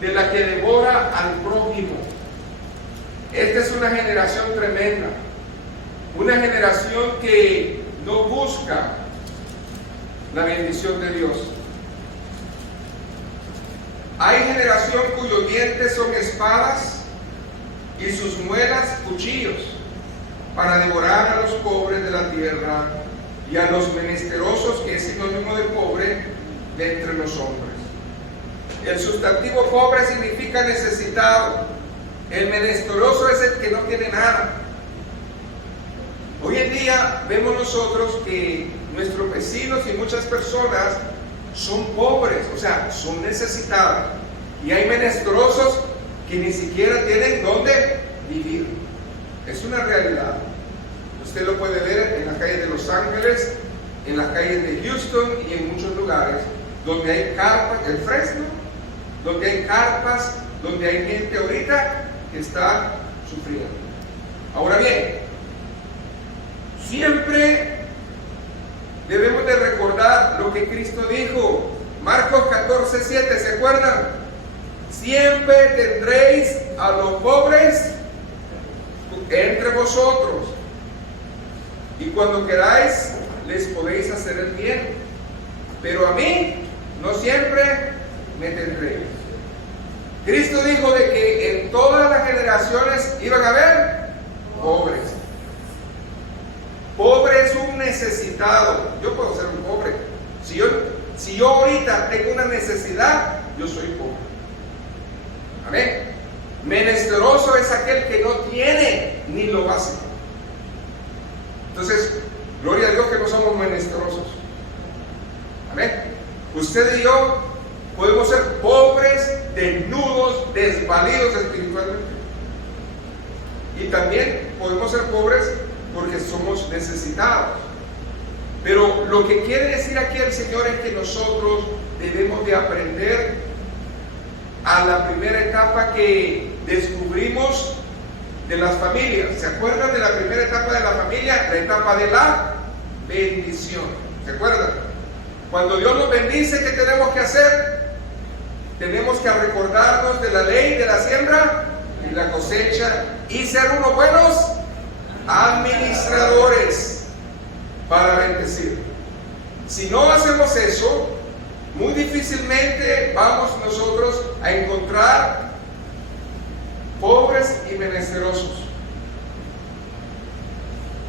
de la que devora al prójimo. Esta es una generación tremenda, una generación que no busca la bendición de Dios. Hay generación cuyos dientes son espadas y sus muelas cuchillos, para devorar a los pobres de la tierra y a los menesterosos, que es sinónimo de pobre, de entre los hombres. El sustantivo pobre significa necesitado. El menesteroso es el que no tiene nada. Hoy en día vemos nosotros que nuestros vecinos y muchas personas son pobres, o sea, son necesitados. Y hay menesterosos que ni siquiera tienen dónde vivir. Es una realidad. Usted lo puede ver en las calles de Los Ángeles, en las calles de Houston y en muchos lugares donde hay carpas, el Fresno, donde hay carpas, donde hay gente ahorita que está sufriendo. Ahora bien, siempre debemos de recordar lo que Cristo dijo. Marcos 14:7, ¿se acuerdan? Siempre tendréis a los pobres entre vosotros, y cuando queráis les podéis hacer el bien, pero a mí no siempre me tendréis. Cristo dijo de que en todas las generaciones iban a haber pobres. Pobre es un necesitado. Yo puedo ser un pobre. Si yo ahorita tengo una necesidad, yo soy pobre. Amén. Menesteroso es aquel que no tiene ni lo básico. Entonces, gloria a Dios que no somos menesterosos. Amén. Usted y yo podemos ser pobres, desnudos, desvalidos espiritualmente. Y también podemos ser pobres porque somos necesitados. Pero lo que quiere decir aquí el Señor es que nosotros debemos de aprender a la primera etapa que descubrimos de las familias. ¿Se acuerdan de la primera etapa de la familia? La etapa de la bendición. ¿Se acuerdan? Cuando Dios nos bendice, ¿qué tenemos que hacer? Tenemos que recordarnos de la ley de la siembra y la cosecha y ser unos buenos administradores para bendecir. Si no hacemos eso, muy difícilmente vamos nosotros a encontrar pobres y menesterosos.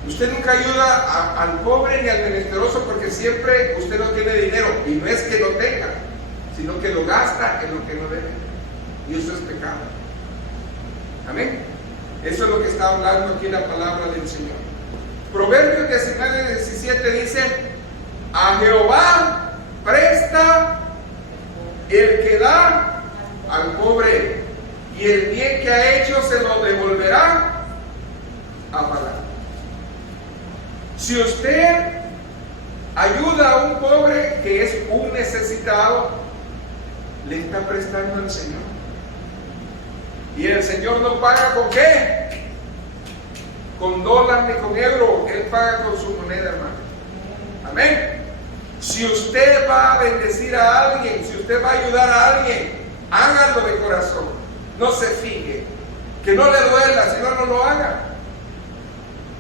Usted nunca ayuda al pobre ni al menesteroso porque siempre usted no tiene dinero, y no es que no tenga, sino que lo gasta en lo que no debe, y eso es pecado. Amén. Eso es lo que está hablando aquí la palabra del Señor. Proverbios 19:17 dice: a Jehová presta el que da al pobre, y el bien que ha hecho se lo devolverá a pagar. Si usted ayuda a un pobre que es un necesitado, le está prestando al Señor. Y el Señor no paga ¿con qué? Con dólar ni con euro. Él paga con su moneda, hermano. Amén. Si usted va a bendecir a alguien, si usted va a ayudar a alguien, hágalo de corazón. No se fije. Que no le duela, si no, no lo haga.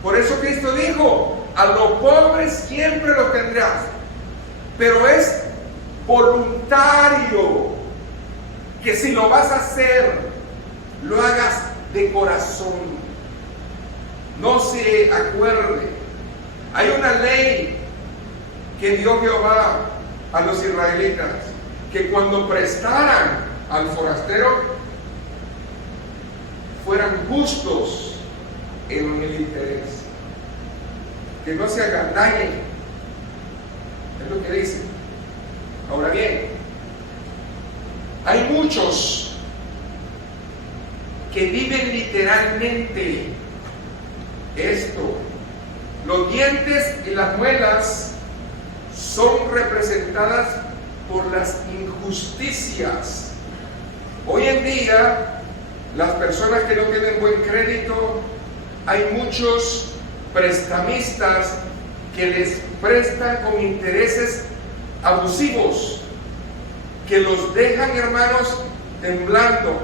Por eso Cristo dijo: a los pobres siempre lo tendrás, pero es voluntario. Que si lo vas a hacer, lo hagas de corazón. No se acuerde. Hay una ley que dio Jehová a los israelitas, que cuando prestaran al forastero, fueran justos en el interés, que no se agandañen. Es lo que dice. Ahora bien, hay muchos que viven literalmente esto. Los dientes y las muelas son representadas por las injusticias. Hoy en día, las personas que no tienen buen crédito, hay muchos prestamistas que les prestan con intereses abusivos, que los dejan, hermanos, temblando.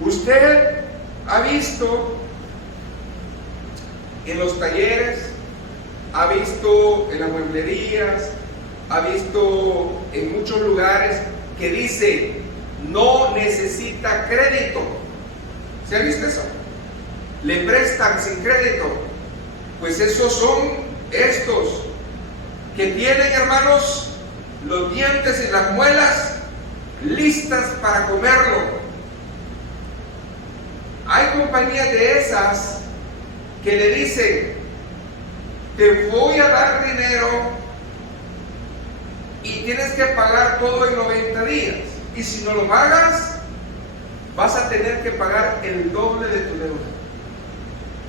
Usted ha visto en los talleres, ha visto en las mueblerías, ha visto en muchos lugares que dice: no necesita crédito. ¿Se ha visto eso? Le prestan sin crédito. Pues esos son estos que tienen, hermanos, los dientes y las muelas listas para comerlo. Hay compañías de esas que le dicen: te voy a dar dinero y tienes que pagar todo en 90 días. Y si no lo pagas, vas a tener que pagar el doble de tu deuda.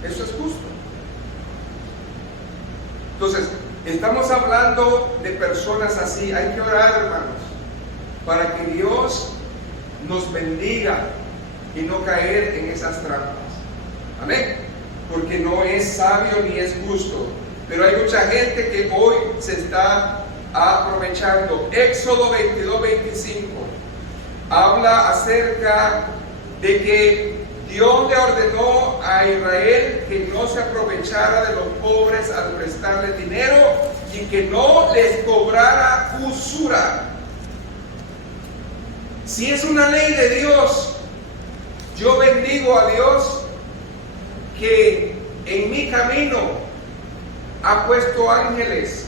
Eso es justo. Entonces, estamos hablando de personas así. Hay que orar, hermanos, para que Dios nos bendiga y no caer en esas trampas. Amén. Porque no es sabio ni es justo. Pero hay mucha gente que hoy se está aprovechando. Éxodo 22:25 habla acerca de que Dios le ordenó a Israel que no se aprovechara de los pobres al prestarles dinero y que no les cobrara usura. Si es una ley de Dios, yo bendigo a Dios que en mi camino ha puesto ángeles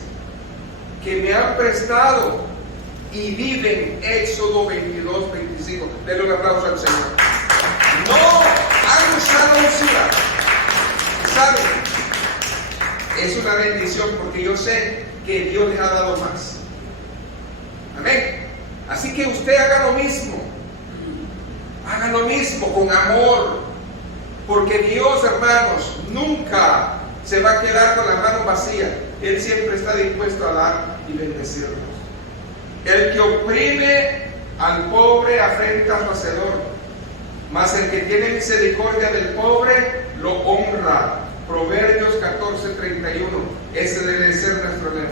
que me han prestado y viven. Éxodo 22:25. Denle un aplauso al Señor. No han usado usura. ¿Saben? Es una bendición porque yo sé que Dios les ha dado más. Amén. Así que usted haga lo mismo. Haga lo mismo con amor. Porque Dios, hermanos, nunca se va a quedar con la mano vacía. Él siempre está dispuesto a dar y bendecirnos. El que oprime al pobre afrenta a su hacedor, mas el que tiene misericordia del pobre lo honra. Proverbios 14:31. Ese debe ser nuestro lema.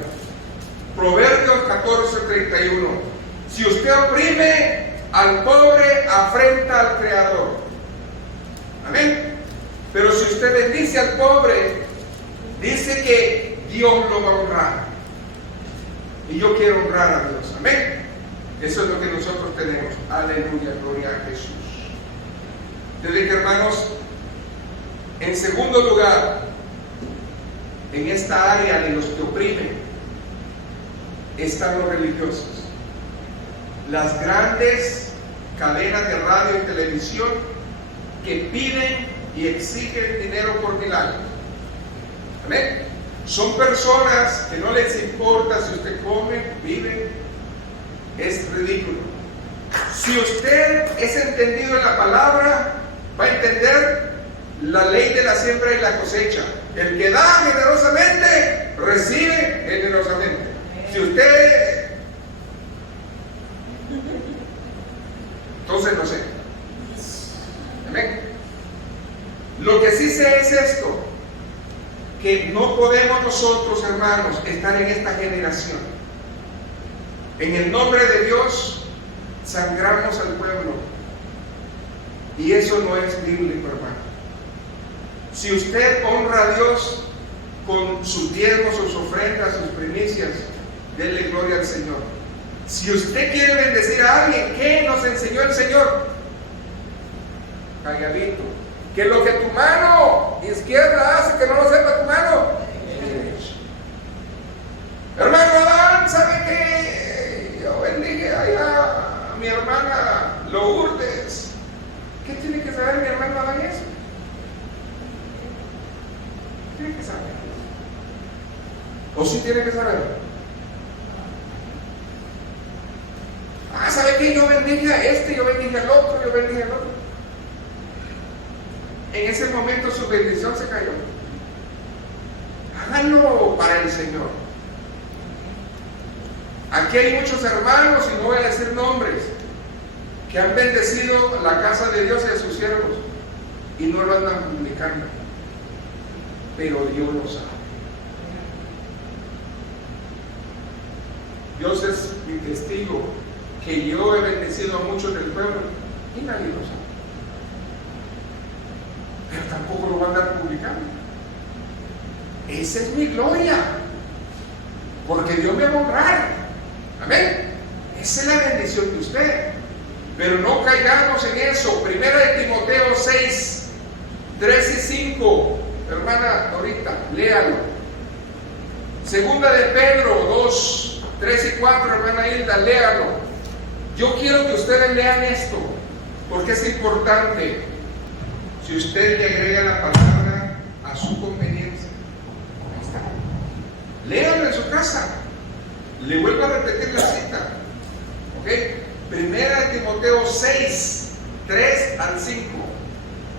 Proverbios 14:31. Si usted oprime al pobre, afrenta al Creador. Amén. Pero si usted bendice al pobre, dice que Dios lo va a honrar. Y yo quiero honrar a Dios. Amén. Eso es lo que nosotros tenemos. Aleluya, gloria a Jesús. Desde que, hermanos, en segundo lugar, en esta área de los que oprimen, están los religiosos. Las grandes cadenas de radio y televisión que piden y exigen dinero por milagros. Amén. Son personas que no les importa si usted come, vive. Es ridículo. Si usted es entendido en la palabra, va a entender la ley de la siembra y la cosecha. El que da generosamente, recibe generosamente. Si usted... Entonces no sé. Amén. Lo que sí sé es esto, que no podemos nosotros, hermanos, estar en esta generación. En el nombre de Dios sangramos al pueblo, y eso no es bíblico, hermano. Si usted honra a Dios con sus diezmos, sus ofrendas, sus primicias, denle gloria al Señor. Si usted quiere bendecir a alguien, ¿qué nos enseñó el Señor? Calladito. Que lo que tu mano izquierda hace, que no lo sepa tu mano derecha. Hermano Adán, ¿sabe qué? Yo bendiga allá a mi hermana Lourdes. ¿Qué tiene que saber mi hermano Adán eso? Tiene que saber. ¿O sí tiene que saber? ¿Sabe qué? Yo bendiga a este, yo bendiga al otro, yo bendiga al otro. En ese momento su bendición se cayó. Háganlo para el Señor. Aquí hay muchos hermanos, y no voy a decir nombres, que han bendecido la casa de Dios y a sus siervos y no lo andan publicando, pero Dios lo sabe. Dios es mi testigo que yo he bendecido a muchos del pueblo y nadie lo sabe, pero tampoco lo van a andar publicando. Esa es mi gloria, porque Dios me va a honrar. Amén. Esa es la bendición de usted. Pero no caigamos en eso. Primera de Timoteo 6, 3 y 5. Hermana, ahorita, léalo. Segunda de Pedro 2, 3 y 4, hermana Hilda, léalo. Yo quiero que ustedes lean esto, porque es importante. Si usted le agrega la palabra a su conveniencia, ahí está. Léalo en su casa. Le vuelvo a repetir la cita. ¿Ok? Primera de Timoteo 6, 3 al 5.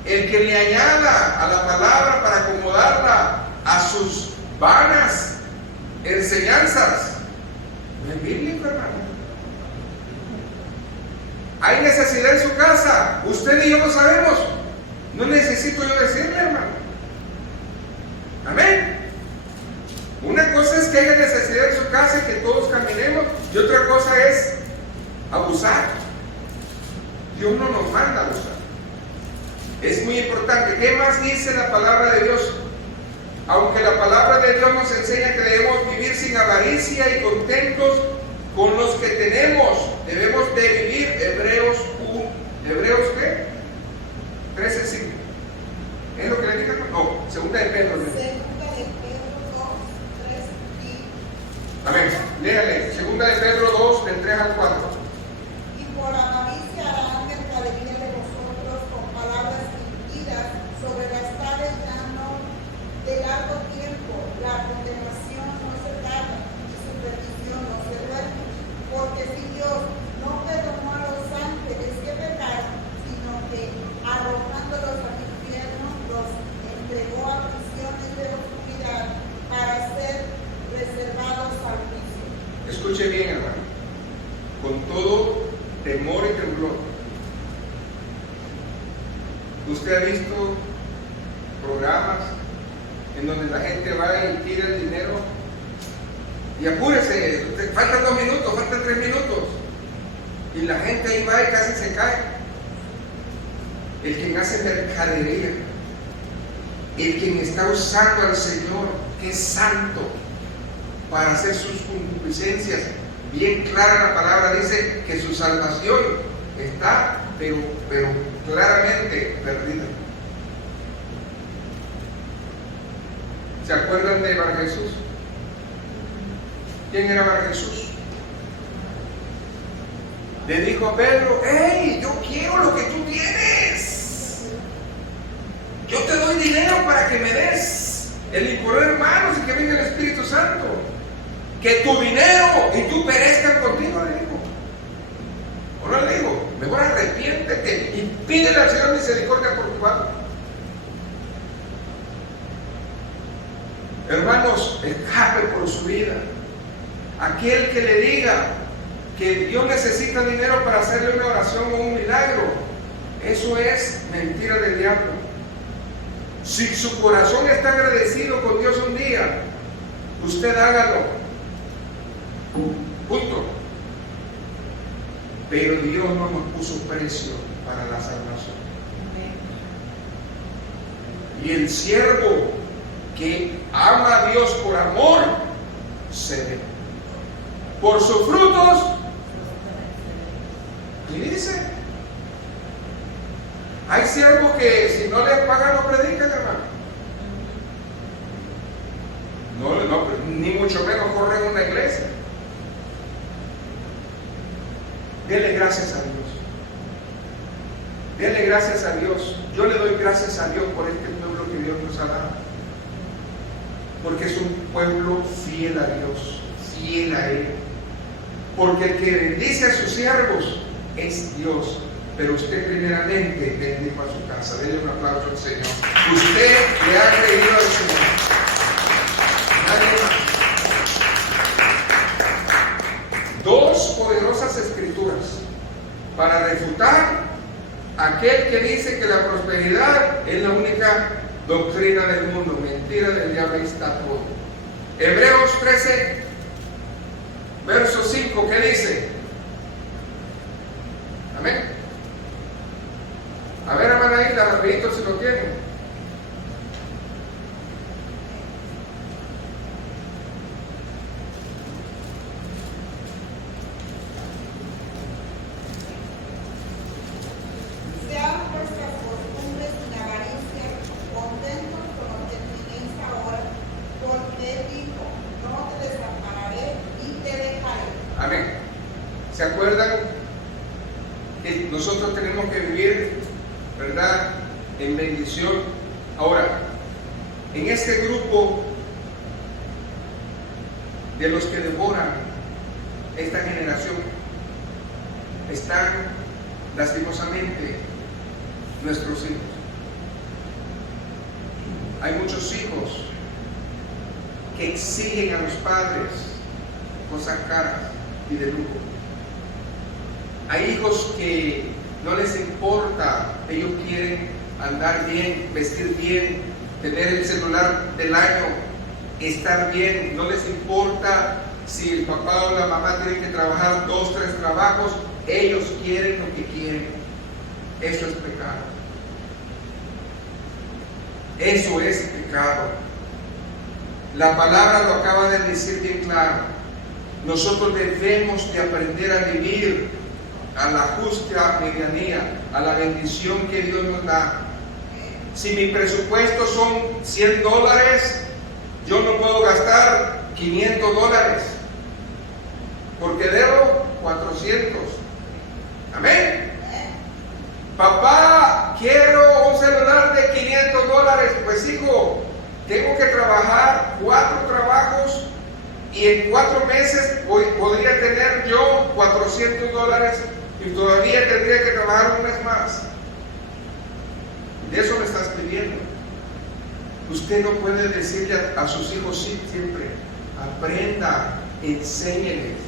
El que le añada a la palabra para acomodarla a sus vanas enseñanzas, no es bíblico, hermano. Hay necesidad en su casa, usted y yo lo sabemos. No necesito yo decirle, hermano. Amén. Una cosa es que haya necesidad en su casa y que todos caminemos, y otra cosa es abusar. Dios no nos manda a abusar. Es muy importante. ¿Qué más dice la palabra de Dios? Aunque la palabra de Dios nos enseña que debemos vivir sin avaricia y contentos con los que tenemos, debemos de vivir. Hebreos ¿qué? 13:5. ¿Es lo que le dije? No, segunda de Pedro. Segunda de Pedro 2, 3 y... Amén. Léale. Segunda de Pedro 2, del 3 al 4. Y por avaricia harán mercadería de vosotros con palabras fingidas sobre gastar el grano de largo tiempo. La condenación no se trata y su perdición no se duerme. Porque si Dios no perdonó a los ángeles que pecaron, sino que arrojándolos al infierno los entregó a prisiones de oscuridad para ser reservados al juicio. Escuche bien, hermano, con todo temor y temblor. Usted ha visto programas en donde la gente va y tira el dinero y apúrese, faltan 2 minutos, faltan 3 minutos, y la gente ahí va y casi se cae. El quien hace mercadería el quien está usando al Señor, que es santo, para hacer sus concupiscencias. Bien clara la palabra dice que su salvación está, pero claramente perdida. ¿Se acuerdan de Bar Jesús? ¿Quién era Bar Jesús? Le dijo a Pedro: ¡hey! Yo quiero lo que tú tienes. Yo te doy dinero para que me des el imponer hermanos y que venga el Espíritu Santo. Que tu dinero y tú perezcan contigo, le digo. ¿O no le digo? Mejor arrepiéntete y pídele al Señor misericordia por tu alma. Hermanos, escape por su vida. Aquel que le diga que Dios necesita dinero para hacerle una oración o un milagro, eso es mentira del diablo. Si su corazón está agradecido con Dios un día, usted hágalo. Punto. Pero Dios no nos puso precio para la salvación. Y el siervo que ama a Dios por amor se ve. Por sus frutos, ¿qué dice? Hay siervos que si no les pagan no predican, hermano. No, ni mucho menos corren una iglesia. Dele gracias a Dios. Dele gracias a Dios. Yo le doy gracias a Dios por este pueblo que Dios nos ha dado. Porque es un pueblo fiel a Dios, fiel a Él. Porque el que bendice a sus siervos es Dios. Pero usted primeramente bendijo a su casa. Dele un aplauso al Señor. Usted le ha creído al Señor. Nadie más. Dos poderosas escrituras para refutar aquel que dice que la prosperidad es la única doctrina del mundo. Mentira del diablo, ahí está todo. Hebreos 13, verso 5, ¿qué dice? Amén. A ver, hermana Isla, rapidito si lo tienen. ¿Se acuerdan que nosotros tenemos que vivir, verdad, en bendición? Ahora, en este grupo de los que devoran esta generación están lastimosamente nuestros hijos. Hay muchos hijos que exigen a los padres cosas caras y de lujo. Hay hijos que no les importa, ellos quieren andar bien, vestir bien, tener el celular del año, estar bien, no les importa si el papá o la mamá tienen que trabajar 2, 3 trabajos, ellos quieren lo que quieren. Eso es pecado. Eso es pecado. La palabra lo acaba de decir bien claro. Nosotros debemos de aprender a vivir a la justa medianía, a la bendición que Dios nos da. Si mi presupuesto son $100, yo no puedo gastar $500 porque debo 400. Amén. Papá, quiero un celular de $500. Pues hijo, tengo que trabajar 4 trabajos y en 4 meses podría tener yo $400 y todavía tendría que trabajar un mes más. De eso me estás pidiendo. Usted no puede decirle a sus hijos siempre: aprenda, enséñeles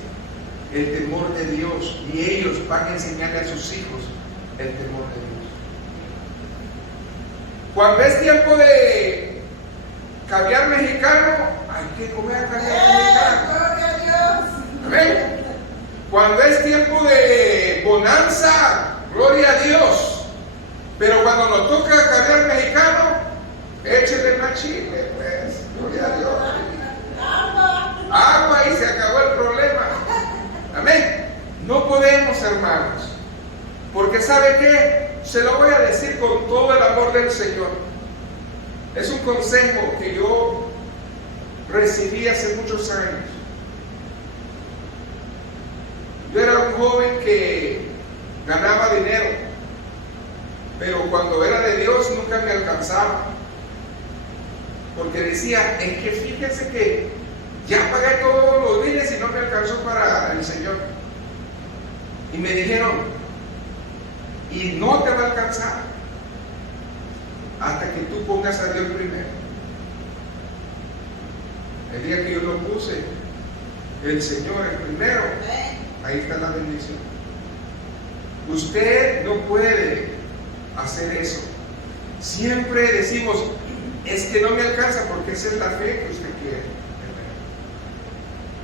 el temor de Dios, y ellos van a enseñarle a sus hijos el temor de Dios. Cuando es tiempo de caviar mexicano, hay que comer caviar mexicano. ¡Gloria a Dios! Amén. Cuando es tiempo de bonanza, gloria a Dios. Pero cuando nos toca caviar mexicano, échele chile, pues, gloria a Dios. Agua y se acabó el problema. Amén. No podemos, hermanos, porque ¿sabe qué? Se lo voy a decir con todo el amor del Señor. Es un consejo que yo recibí hace muchos años. Yo era un joven que ganaba dinero, pero cuando era de Dios nunca me alcanzaba, porque decía, es que fíjese que ya pagué todos los biles y no me alcanzó para el Señor. Y me dijeron, y no te va a alcanzar hasta que tú pongas a Dios primero. El día que yo lo puse, el Señor es primero, ahí está la bendición. Usted no puede hacer eso. Siempre decimos, es que no me alcanza, porque esa es la fe que usted quiere.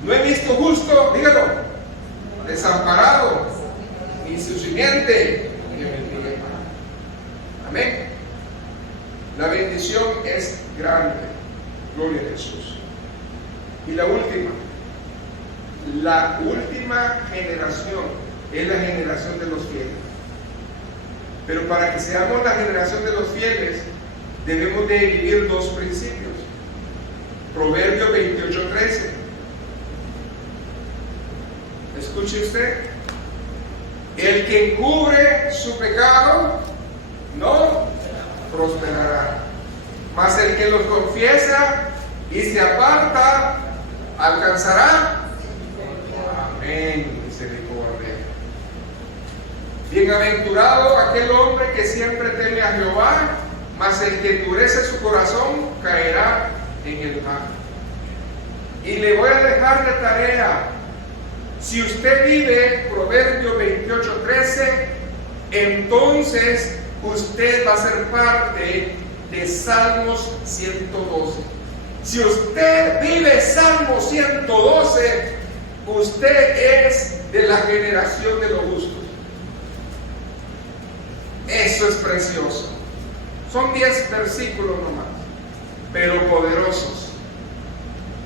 No he visto justo, dígalo, desamparado, ni su simiente. Amén. La bendición es grande. Gloria a Jesús. Y la última generación es la generación de los fieles. Pero para que seamos la generación de los fieles, debemos de vivir dos principios. Proverbios 28:13. Escuche usted. El que encubre su pecado no prosperará, mas el que los confiesa y se aparta alcanzará. Amén. Misericordia. Bienaventurado aquel hombre que siempre teme a Jehová, mas el que endurece su corazón caerá en el mal. Y le voy a dejar de tarea. Si usted vive Proverbios 28:13, entonces usted va a ser parte de Salmos 112. Si usted vive Salmo 112, usted es de la generación de los justos. Eso es precioso. Son 10 versículos nomás, pero poderosos.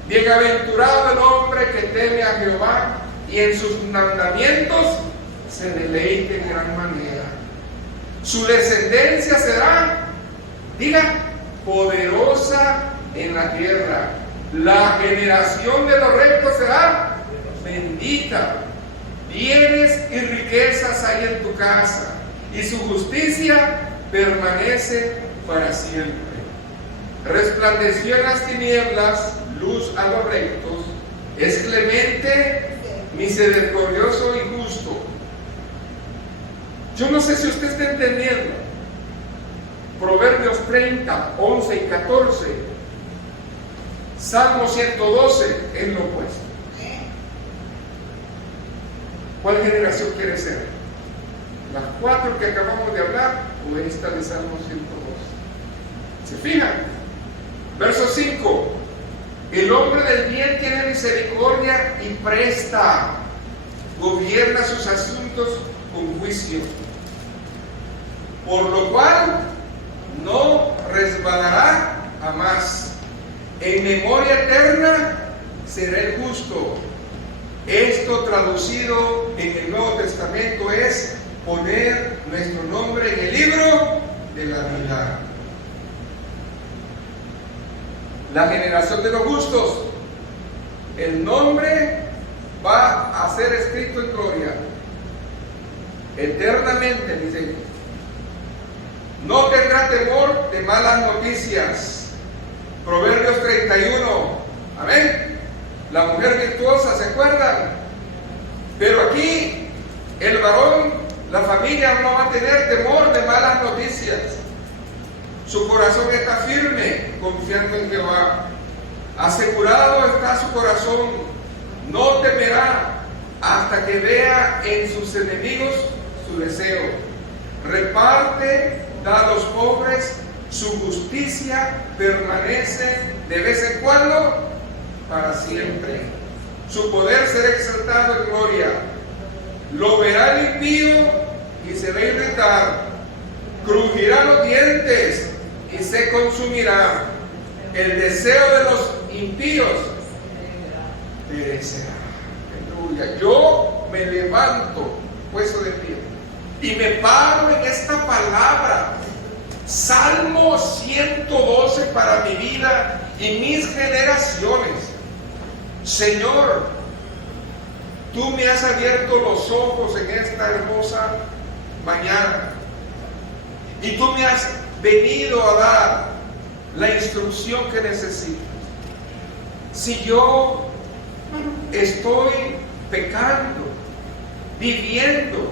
Bienaventurado el hombre que teme a Jehová y en sus mandamientos se deleite en gran manera. Su descendencia será, diga, poderosa en la tierra. La generación de los rectos será bendita. Bienes y riquezas hay en tu casa, y su justicia permanece para siempre. Resplandeció en las tinieblas luz a los rectos. Es clemente, misericordioso y justo. Yo no sé si usted está entendiendo. Proverbios 30, 11 y 14. Salmo 112 es lo opuesto. ¿Cuál generación quiere ser? ¿Las 4 que acabamos de hablar o esta de Salmo 112? ¿Se fijan? Verso 5. El hombre del bien tiene misericordia y presta, gobierna sus asuntos con juicio, por lo cual no resbalará jamás. En memoria eterna será el justo. Esto traducido en el Nuevo Testamento es poner nuestro nombre en el libro de la vida. La generación de los justos, el nombre va a ser escrito en gloria eternamente, dice. No tendrá temor de malas noticias. Proverbios 31. Amén. La mujer virtuosa, ¿se acuerdan? Pero aquí el varón, la familia no va a tener temor de malas noticias. Su corazón está firme, confiando en Jehová. Asegurado está su corazón, no temerá hasta que vea en sus enemigos su deseo. Reparte, da a los pobres, su justicia permanece de vez en cuando para siempre. Su poder será exaltado en gloria. Lo verá el impío y se va a irritar. Crujirá los dientes y se consumirá. el deseo de los impíos perecerá. Aleluya. Yo me levanto, puesto de pie, y me paro en esta palabra. Salmo 112 para mi vida y mis generaciones. Señor, tú me has abierto los ojos en esta hermosa mañana y tú me has venido a dar la instrucción que necesito. Si yo estoy pecando, viviendo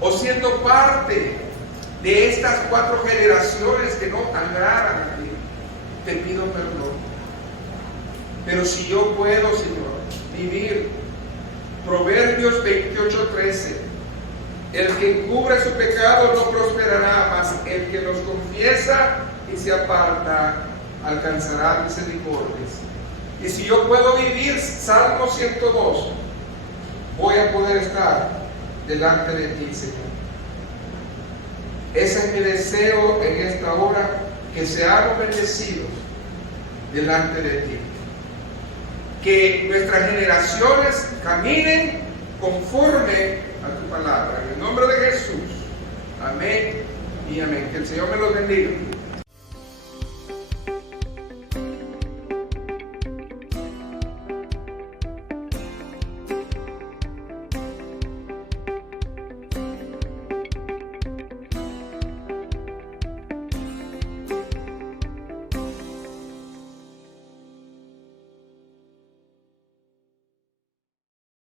o siendo parte de estas 4 generaciones que no agradan a ti, te pido perdón. Pero si yo puedo, Señor, vivir Proverbios 28:13, el que encubre su pecado no prosperará, mas el que los confiesa y se aparta alcanzará misericordias. Y si yo puedo vivir Salmo 102, voy a poder estar delante de ti, Señor. Ese es mi deseo en esta hora, que seamos bendecidos delante de ti. Que nuestras generaciones caminen conforme a tu palabra. En el nombre de Jesús. Amén y amén. Que el Señor me los bendiga.